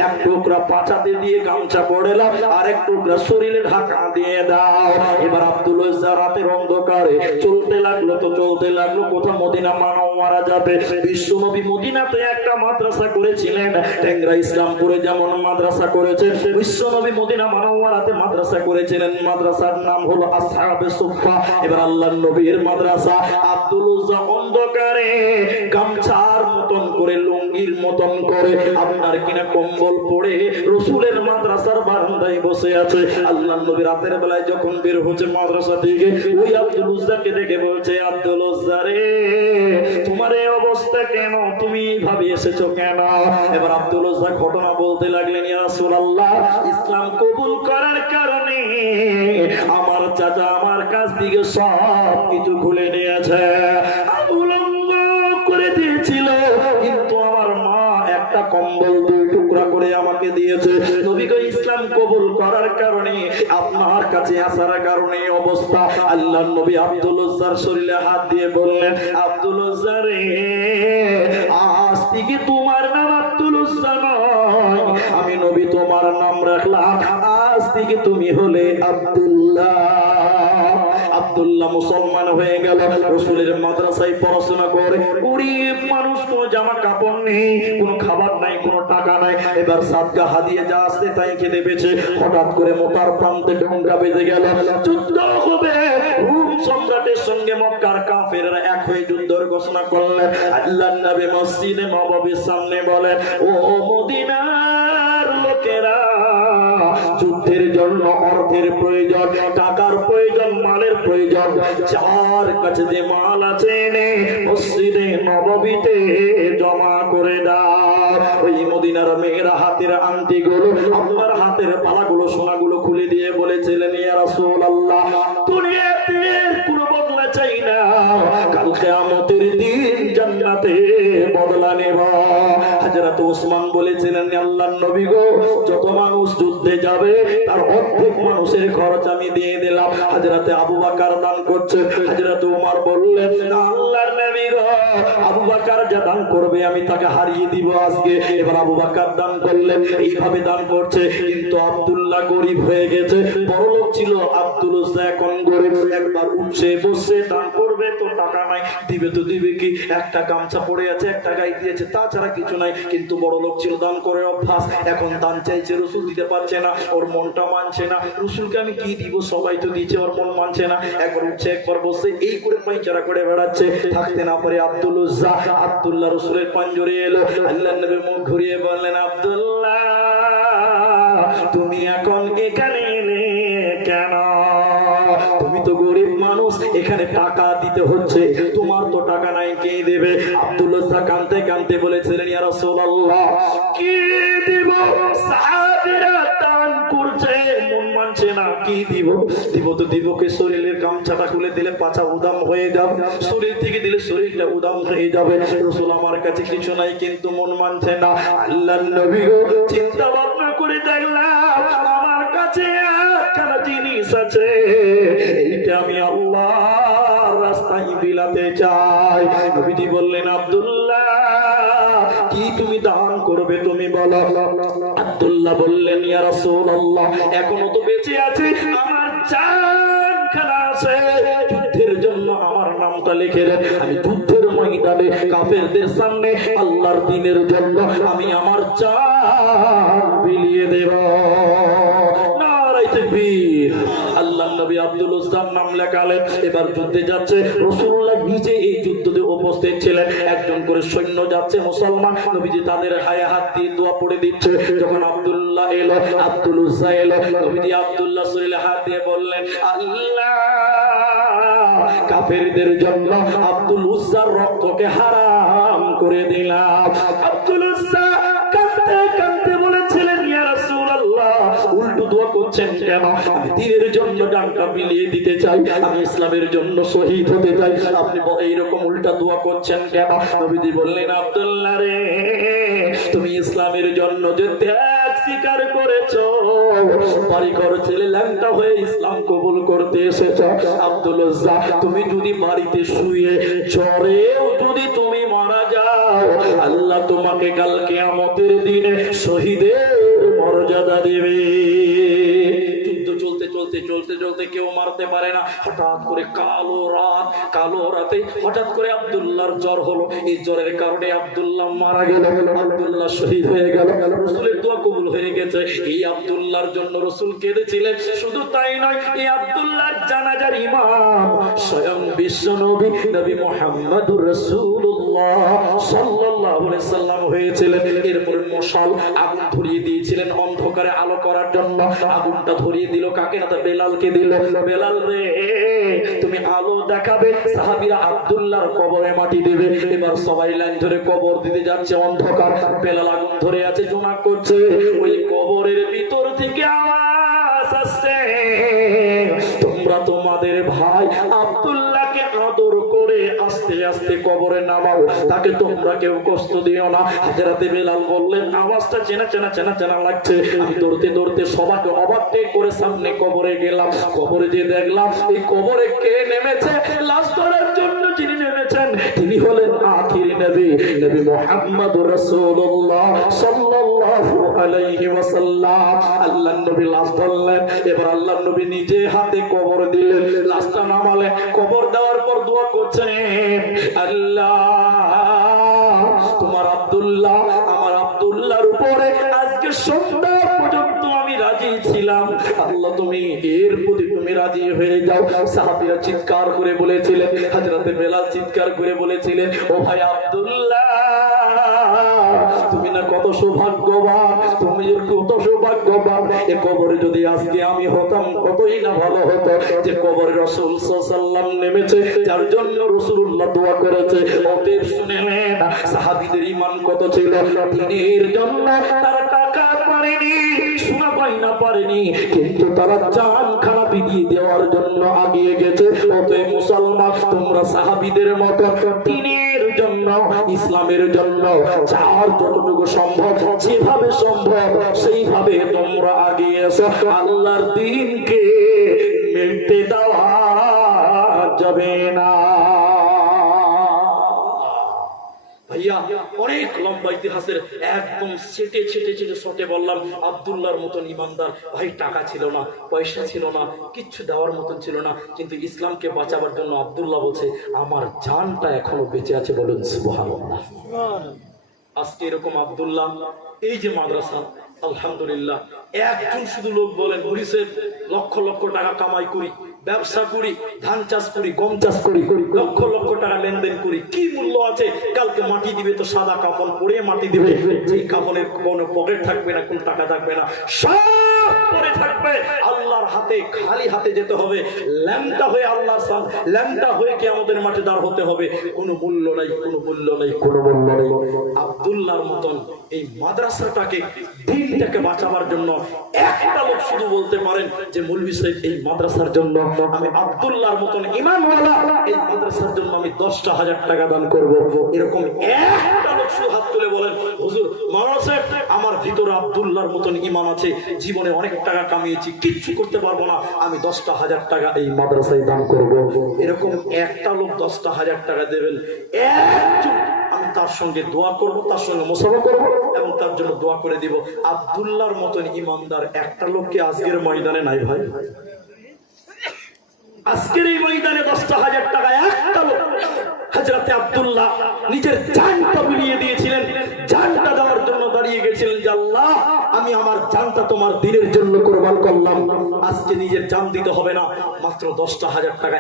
1 টুকরা পাছাতে দিয়ে গামছা পড়েলাম, আর 1 টুকরা শরীরে ঢাকা দিয়ে দাও। এবার আব্দুল উজ্জা রাতের অন্ধকারে চলতে লাগলো, তো চলতে লাগলো, কোথা মদিনা মুনাওয়ারা যাবে। বিশ্বনবী মদিনাতে একটা মাদ্রাসা করেছিলেন, টেংরা ইসলামপুরে যেমন মাদ্রাসা করেছে, বিশ্বনবী মদিনা মুনাওয়ারাতে মাদ্রাসা করেছিলেন, মাদ্রাসার নাম হলো আসহাবে সুফফা। এবার আল্লাহর নবীর মাদ্রাসা। আব্দুল উজ্জা অন্ধকারে গামছার মতন করে, লুঙ্গির মতন করে, আপনার কিনা কম্বল পরে রসুলের মাদ্রাসার বারান্দায় বসে আছে। আল্লাহর নবী রাতের বেলায় যখন বের হচ্ছে মাদ্রাসা থেকে, ওই আব্দুল উজ্জাকে দেখে বলছে, আব্দুল উজ্জা রে, তোমার এই অবস্থা কেন, তুমি এইভাবে এসেছো কেন? এবার আব্দুল উজ্জা ঘটনা বলতে লাগলেন, ইয়া রাসূলুল্লাহ, ইসলাম কবুল করার কারণে আমার চাচা আমার কাছ থেকে সব কিছু খুলে নিয়েছে, উলঙ্গ করে দিয়েছিল, কিন্তু আমার মা একটা কম্বল 2 টুকরা করে আমাকে দিয়েছে। নবীকে ইসলাম কবুল করার কারণে, আপনার কাছে আসার কারণে অবস্থা। আল্লাহর নবী আব্দুল উজ্জার শরীরে হাত দিয়ে বললেন, আব্দুল উজ্জা রে, আজ থেকে তোমার নাম আব্দুল উজ্জা নয়, আমি নবী তোমার নাম রাখলাম, আজ থেকে তুমি হলে আব্দুল্লাহ। আব্দুল্লাহ মুসলমান হয়ে গেল, রসুলের মাদ্রাসায় পড়াশোনা করে। গরিব মানুষ, কোনো জামা কাপড় নেই, কোনো খাবার নাই, কোনো টাকা নাই, এবার সাদকা হাদিয়ে যা আসছে তাই খেতে পেয়েছে। হঠাৎ করে মোটার প্রান্তে ডঙ্কা বেজে গেল, যুদ্ধ হবে, রোম সম্রাটের সঙ্গে মক্কার কাফেররা এক হয়ে যুদ্ধের ঘোষণা করলেন। আল্লাহর নবী মসজিদে নববীর সামনে বলেন, ও মদিনার লোকেরা, যুদ্ধের জন্য অর্থের প্রয়োজন, টাকার প্রয়োজন, মালের প্রয়োজন, যার কাছে যে মাল আছে মসজিদে নববীতে জমা করে দাও। ওই মদিনার মেয়েরা হাতের আংটিগুলো, আপনার হাতের পালাগুলো, সোনাগুলো খুলে দিয়ে বলেছিলেন, ইয়া রাসূলুল্লাহ, দুনিয়াতে কোনো বদলা চাই না, কাল কিয়ামতের দিন জান্নাতে বদলা নেব। হযরত ওসমান বলেছিলেন, আল্লাহর নবী গো, যত মানুষ যুদ্ধে যাবে তার অর্ধেক মানুষের খরচ আমি দিয়ে দিলাম। হযরত আবু বকর দান করছে। হযরত ওমর বললেন, আল্লাহর নবী গো, আবু বকর যা দান করবে আমি তাকে হারিয়ে দিব আজকে। এবার আবু বকর দান করলেন, এইভাবে দান করছে। কিন্তু আব্দুল্লাহ গরিব হয়ে গেছে, বড় লোক ছিল। আব্দুল উজ্জা এখন গরিব, একবার উঠছে বসছে দান করবে তো টাকা নাই, দিবে তো দিবে কি, একটা গামছা পড়ে আছে, একটা গায়ে দিয়েছে, তাছাড়া কিছু নাই। কিন্তু বড় লোক ছিল, দান করে অভ্যাস। এখন দান চাইছে, রসুল দিতে পারছে না, ওর মনটা মানছে না। রসুলকে আমি কি দিব, সবাই তো দিচ্ছে, ওর মন মানছে না। একবার উঠছে একবার বসছে, এই করে পাইচারা করে বেড়াচ্ছে। থাকতে না পারে আব্দুল উজ্জা আব্দুল্লাহ রসুলের পাঞ্জরে এলো। আল্লাহর নবী মুখ ঘুরিয়ে বললেন, আব্দুল্লাহ তুমি এখন এখানে এলে কেন? তুমি তো গরিব মানুষ, এখানে টাকা দিতে হচ্ছে, তোমার তো টাকা নাই, কে দেবে? আব্দুল্লাহ কাঁদতে কাঁদতে বলেছিলেন, ইয়া রাসূলুল্লাহ কি দিব? সাহাবীরা দান করছে, মন মানছে না, কি দিব? দিব তো দিব কে? শরীরের গামছাটা খুলে দিলে পাছা উদাম হয়ে যাবে, শরীর থেকে দিলে শরীরটা উদাম হয়ে যাবে। রাসূল আমার কাছে কিছু নাই, কিন্তু মন মানছে না। আল্লাহর নবী চিন্তা ভাবনা করে দেখলাম, আমার কাছে একখানা জিনিস আছে, এইটা আমি আল্লাহর রাস্তায় বিলাতে চাই। নবীজি বললেন, আব্দুল্লাহ কি তুমি দান করবে, তুমি বলো। আব্দুল্লাহ বললেন, ইয়া রাসূলুল্লাহ এখনো তো বেঁচে আছি, আমার জানখানা আছে, যুদ্ধের জন্য আমার নামটা লিখে দেন, আমি যুদ্ধের ময়দানে কাফেরদের সামনে আল্লাহর দ্বীনের জন্য আমি আমার জান বিলিয়ে দেব। নারায়ে তাকবীর। আল্লাহর নবী আব্দুল উজ্জার নাম লেখালেন, এবার যুদ্ধে যাচ্ছে। রাসূলুল্লাহ নিজে এই যুদ্ধে উপস্থিত ছিলেন। একজন করে সৈন্য যাচ্ছে মুসলমান, নবীজি তাদের হায়ে হাত দিয়ে দোয়া পড়ে দিচ্ছে। যখন আব্দুল্লাহ এলো, আব্দুল উজ্জা এলো, নবীজি আব্দুল্লাহ শরীরে হাত দিয়ে বললেন, আল্লাহ কাফেরদের জন্য আব্দুল উজ্জার রক্তকে হারাম করে দিলাম। আব্দুল উজ্জা কাঁদতে কাঁদতে বলেছিলেন, ইয়া রাসূলুল্লাহ উল্টো দোয়া করছেন কেন? আমি দ্বীনের জন্য জানটা বিলিয়ে দিতে চাই, আমি ইসলামের জন্য শহীদ হতে চাই, আপনি এইরকম উল্টা দোয়া করছেন কেন? নবীজি বললেন, আব্দুল্লাহ রে, তুমি ইসলামের জন্য যে ত্যাগ স্বীকার করেছো, বাড়ি ঘর ছেলে ল্যাংটা হয়ে ইসলাম কবুল করতে এসেছো। আব্দুল উজ্জা তুমি যদি বাড়িতে শুয়ে জ্বরেও যদি তুমি মারা যাও, আল্লাহ তোমাকে কাল কিয়ামতের দিনে শহীদের মর্যাদা দেবে। চলতে চলতে কেউ মারতে পারে না। হঠাৎ করে কালো রাতে হঠাৎ করে আব্দুল্লাহর জ্বর হলো। এই জ্বরের কারণে আব্দুল্লাহ মারা গেল, আব্দুল্লাহ শহীদ হয়ে গেল। রাসূলের দোয়া কবুল হয়ে গেছে। এই আব্দুল্লাহর জন্য রাসূল কেঁদেছিলেন। শুধু তাই নয়, এই আব্দুল্লাহর জানাজার ইমাম স্বয়ং বিশ্ব নবী নবী মুহাম্মদুর রাসূলুল্লাহ সাল্লাল্লাহু আলাইহি সাল্লাম হয়েছিলেন। এরপর মশাল আগুন ধরিয়ে দিয়েছিলেন অন্ধকারে আলো করার জন্য। আগুনটা ধরিয়ে দিল কাকে? না, বেলালকে দিল। বেলাল রে, তুমি আলো দেখাবে, সাহাবীরা আব্দুল্লাহর কবরে মাটি দেবে। এবার সবাই লাইন ধরে কবর দিতে যাচ্ছে, অন্ধকার। বেলাল আগুন ধরে আছে, জোনাক করছে। ওই কবরের ভিতর থেকে আওয়াজ আসছে, তোমরা তোমাদের ভাই আব্দুল্লাহকে আদর করে আস্তে আস্তে কবরে নামাও, তাকে তোমরা কেউ কষ্ট দিও না। হযরতে বেলাল বললেন, আওয়াজটা চেনা চেনা চেনা চেনা লাগছে। আমি দৌড়তে দৌড়তে সবাইকে অবাক করে সামনে কবরে গেলাম। কবরে যে দেখলাম, এই কবরে কে নেমেছে? লাশ ধরার জন্য যিনি নেমেছেন তিনি হলেন আখির নবী নবী মুহাম্মদুর রাসূলুল্লাহ সাল্লাল্লাহু আলাইহি ওয়াসাল্লাম। আল্লাহর নবী লাশ ধরলেন। এবার আল্লাহর নবী নিজে হাতে কবর দিলেন, লাশটা নামালেন। কবর দেওয়ার পর দোয়া করছেন, আল্লাহ তোমার আব্দুল্লাহ, আমার আব্দুল্লাহর উপরে আজকে সন্ধ্যা পর্যন্ত আমি রাজি ছিলাম, আল্লাহ তুমি এর প্রতি তুমি রাজি হয়ে যাও। সাহাবীরা চিৎকার করে বলেছিলেন, হযরতে বেলাল চিৎকার করে বলেছিলেন, ও ভাই আব্দুল্লাহ তুমি না কত সৌভাগ্যবান, তুমি কত সৌভাগ্যবান। এ কবরে যদি আজকে আমি হতাম কতই না ভালো হতো, যে কবরে রাসূল সাল্লাল্লাহু আলাইহি ওয়াসাল্লাম নেমেছে, যার জন্য রাসূলুল্লাহ দোয়া করেছে। অতএব শুনে নেন, সাহাবীদের ঈমান কত ছিল। দ্বীনের জন্য তারা টাকা পারেনি, সোনা না পারেনি, কিন্তু তারা জান খারাপ দিয়ে দেওয়ার জন্য আগিয়ে গেছে। অতএব মুসলমান, তোমরা সাহাবীদের মতো দ্বীনের জন্য, ইসলামের জন্য যার যতটুকু সম্ভব, যেভাবে সম্ভব সেইভাবে তোমরা আগিয়ে এসো। আল্লাহর দ্বীনকে মিটতে দেওয়া যাবে না। ভাইয়া, অনেক লম্বা ইতিহাসের একদম ছেটে ছেটে ছেটে শটে বললাম, আব্দুল্লাহর মতন ইমানদার ভাই, টাকা ছিল না, পয়সা ছিল না, কিচ্ছু দেওয়ার মতন ছিল না, কিন্তু ইসলামকে বাঁচাবার জন্য আব্দুল্লাহ বলছে আমার জানটা এখনো বেঁচে আছে, বলুন সুবহানাল্লাহ। আজকে এরকম আব্দুল্লাহ, এই যে মাদ্রাসা, আলহামদুলিল্লাহ, একজন শুধু লোক বলেন হরিসের লক্ষ লক্ষ টাকা কামাই করি, ব্যবসা করি, ধান চাষ করি, গম চাষ করি, লক্ষ লক্ষ টাকা লেনদেন করি, কি মূল্য আছে? কালকে মাটি দিবে তো সাদা কাফন পরে মাটি দিবে, যেই কাফনের কোনো পকেট থাকবে না, কোন টাকা থাকবে না, সব পরে থাকবে। আল্লাহর হাতে খালি হাতে যেতে হবে, ল্যাংটা হয়ে আল্লাহর সামনে, ল্যাংটা হয়ে কি আমাদের মাঠে দাঁড় হতে হবে। কোনো মূল্য নাই, কোনো মূল্য নাই, কোনো মূল্য নেই। আব্দুল্লাহর মতন এই মাদ্রাসাটাকে, দ্বীনটাকে বাঁচাবার জন্য একটা লোক শুধু বলতে পারেন যে মৌলভী সাহেব, এই মাদ্রাসার জন্য আমি আব্দুল্লাহর মতন ঈমানওয়ালা, এই মাদ্রাসার জন্য আমি 10,000 টাকা দান করব। এরকম একটা লোক শুধু হাত তুলে বলেন হুজুর, মাওলানা সাহেব, আমার ভিতরে আব্দুল্লাহর মতন ঈমান আছে, জীবনে অনেক টাকা কামিয়েছি, কিচ্ছু করতে পারবো না, আমি 10,000 টাকা এই মাদ্রাসায় দান করব। এরকম একটা লোক 10,000 টাকা দেবেন, একজন, আমি তার সঙ্গে দোয়া করব, তার সঙ্গে মুসাফা করব এবং তার জন্য দোয়া করে দিব। আব্দুল্লাহর মতন ইমানদার একটা লোককে আজকের ময়দানে নাই ভাই। আজকের এই ময়দানে 10,000 টাকা একটা লোক, হযরতে আব্দুল্লাহ নিজের জানটা বিলিয়ে দিয়েছিলেন, জানটা দেওয়ার জন্য দাঁড়িয়ে গেছিলেন যে আল্লাহ, আমি আমার জানটা তোমার দ্বীনের জন্য কুরবান করলাম। আজকে নিজের জান দিতে হবে না, মাত্র 10,000 টাকা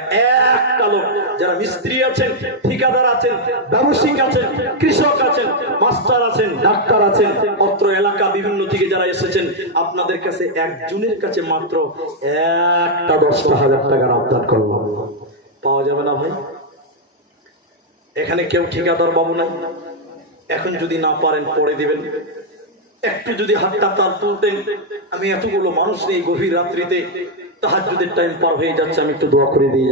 একটা লোক। যারা মিস্ত্রি আছেন, ঠিকাদার আছেন, ব্যবসায়িক আছেন, কৃষক আছেন, মাস্টার আছেন, ডাক্তার আছেন, অত্র এলাকা বিভিন্ন থেকে যারা এসেছেন, আপনাদের কাছে একজনের কাছে মাত্র একটা 10,000 টাকার আবদার করলাম। পাওয়া যাবে না ভাই? এখানে কেউ ঠিকাদার বাবু নাই, এখন যদি না পারেন পরে দিবেন। একটু যদি হাতটা তাল তুলতেন, আমি এতগুলো মানুষ নেই, গভীর রাত্রিতে তাহাজ্জুদের টাইম পার হয়ে যাচ্ছে, আমি একটু দোয়া করে দিই।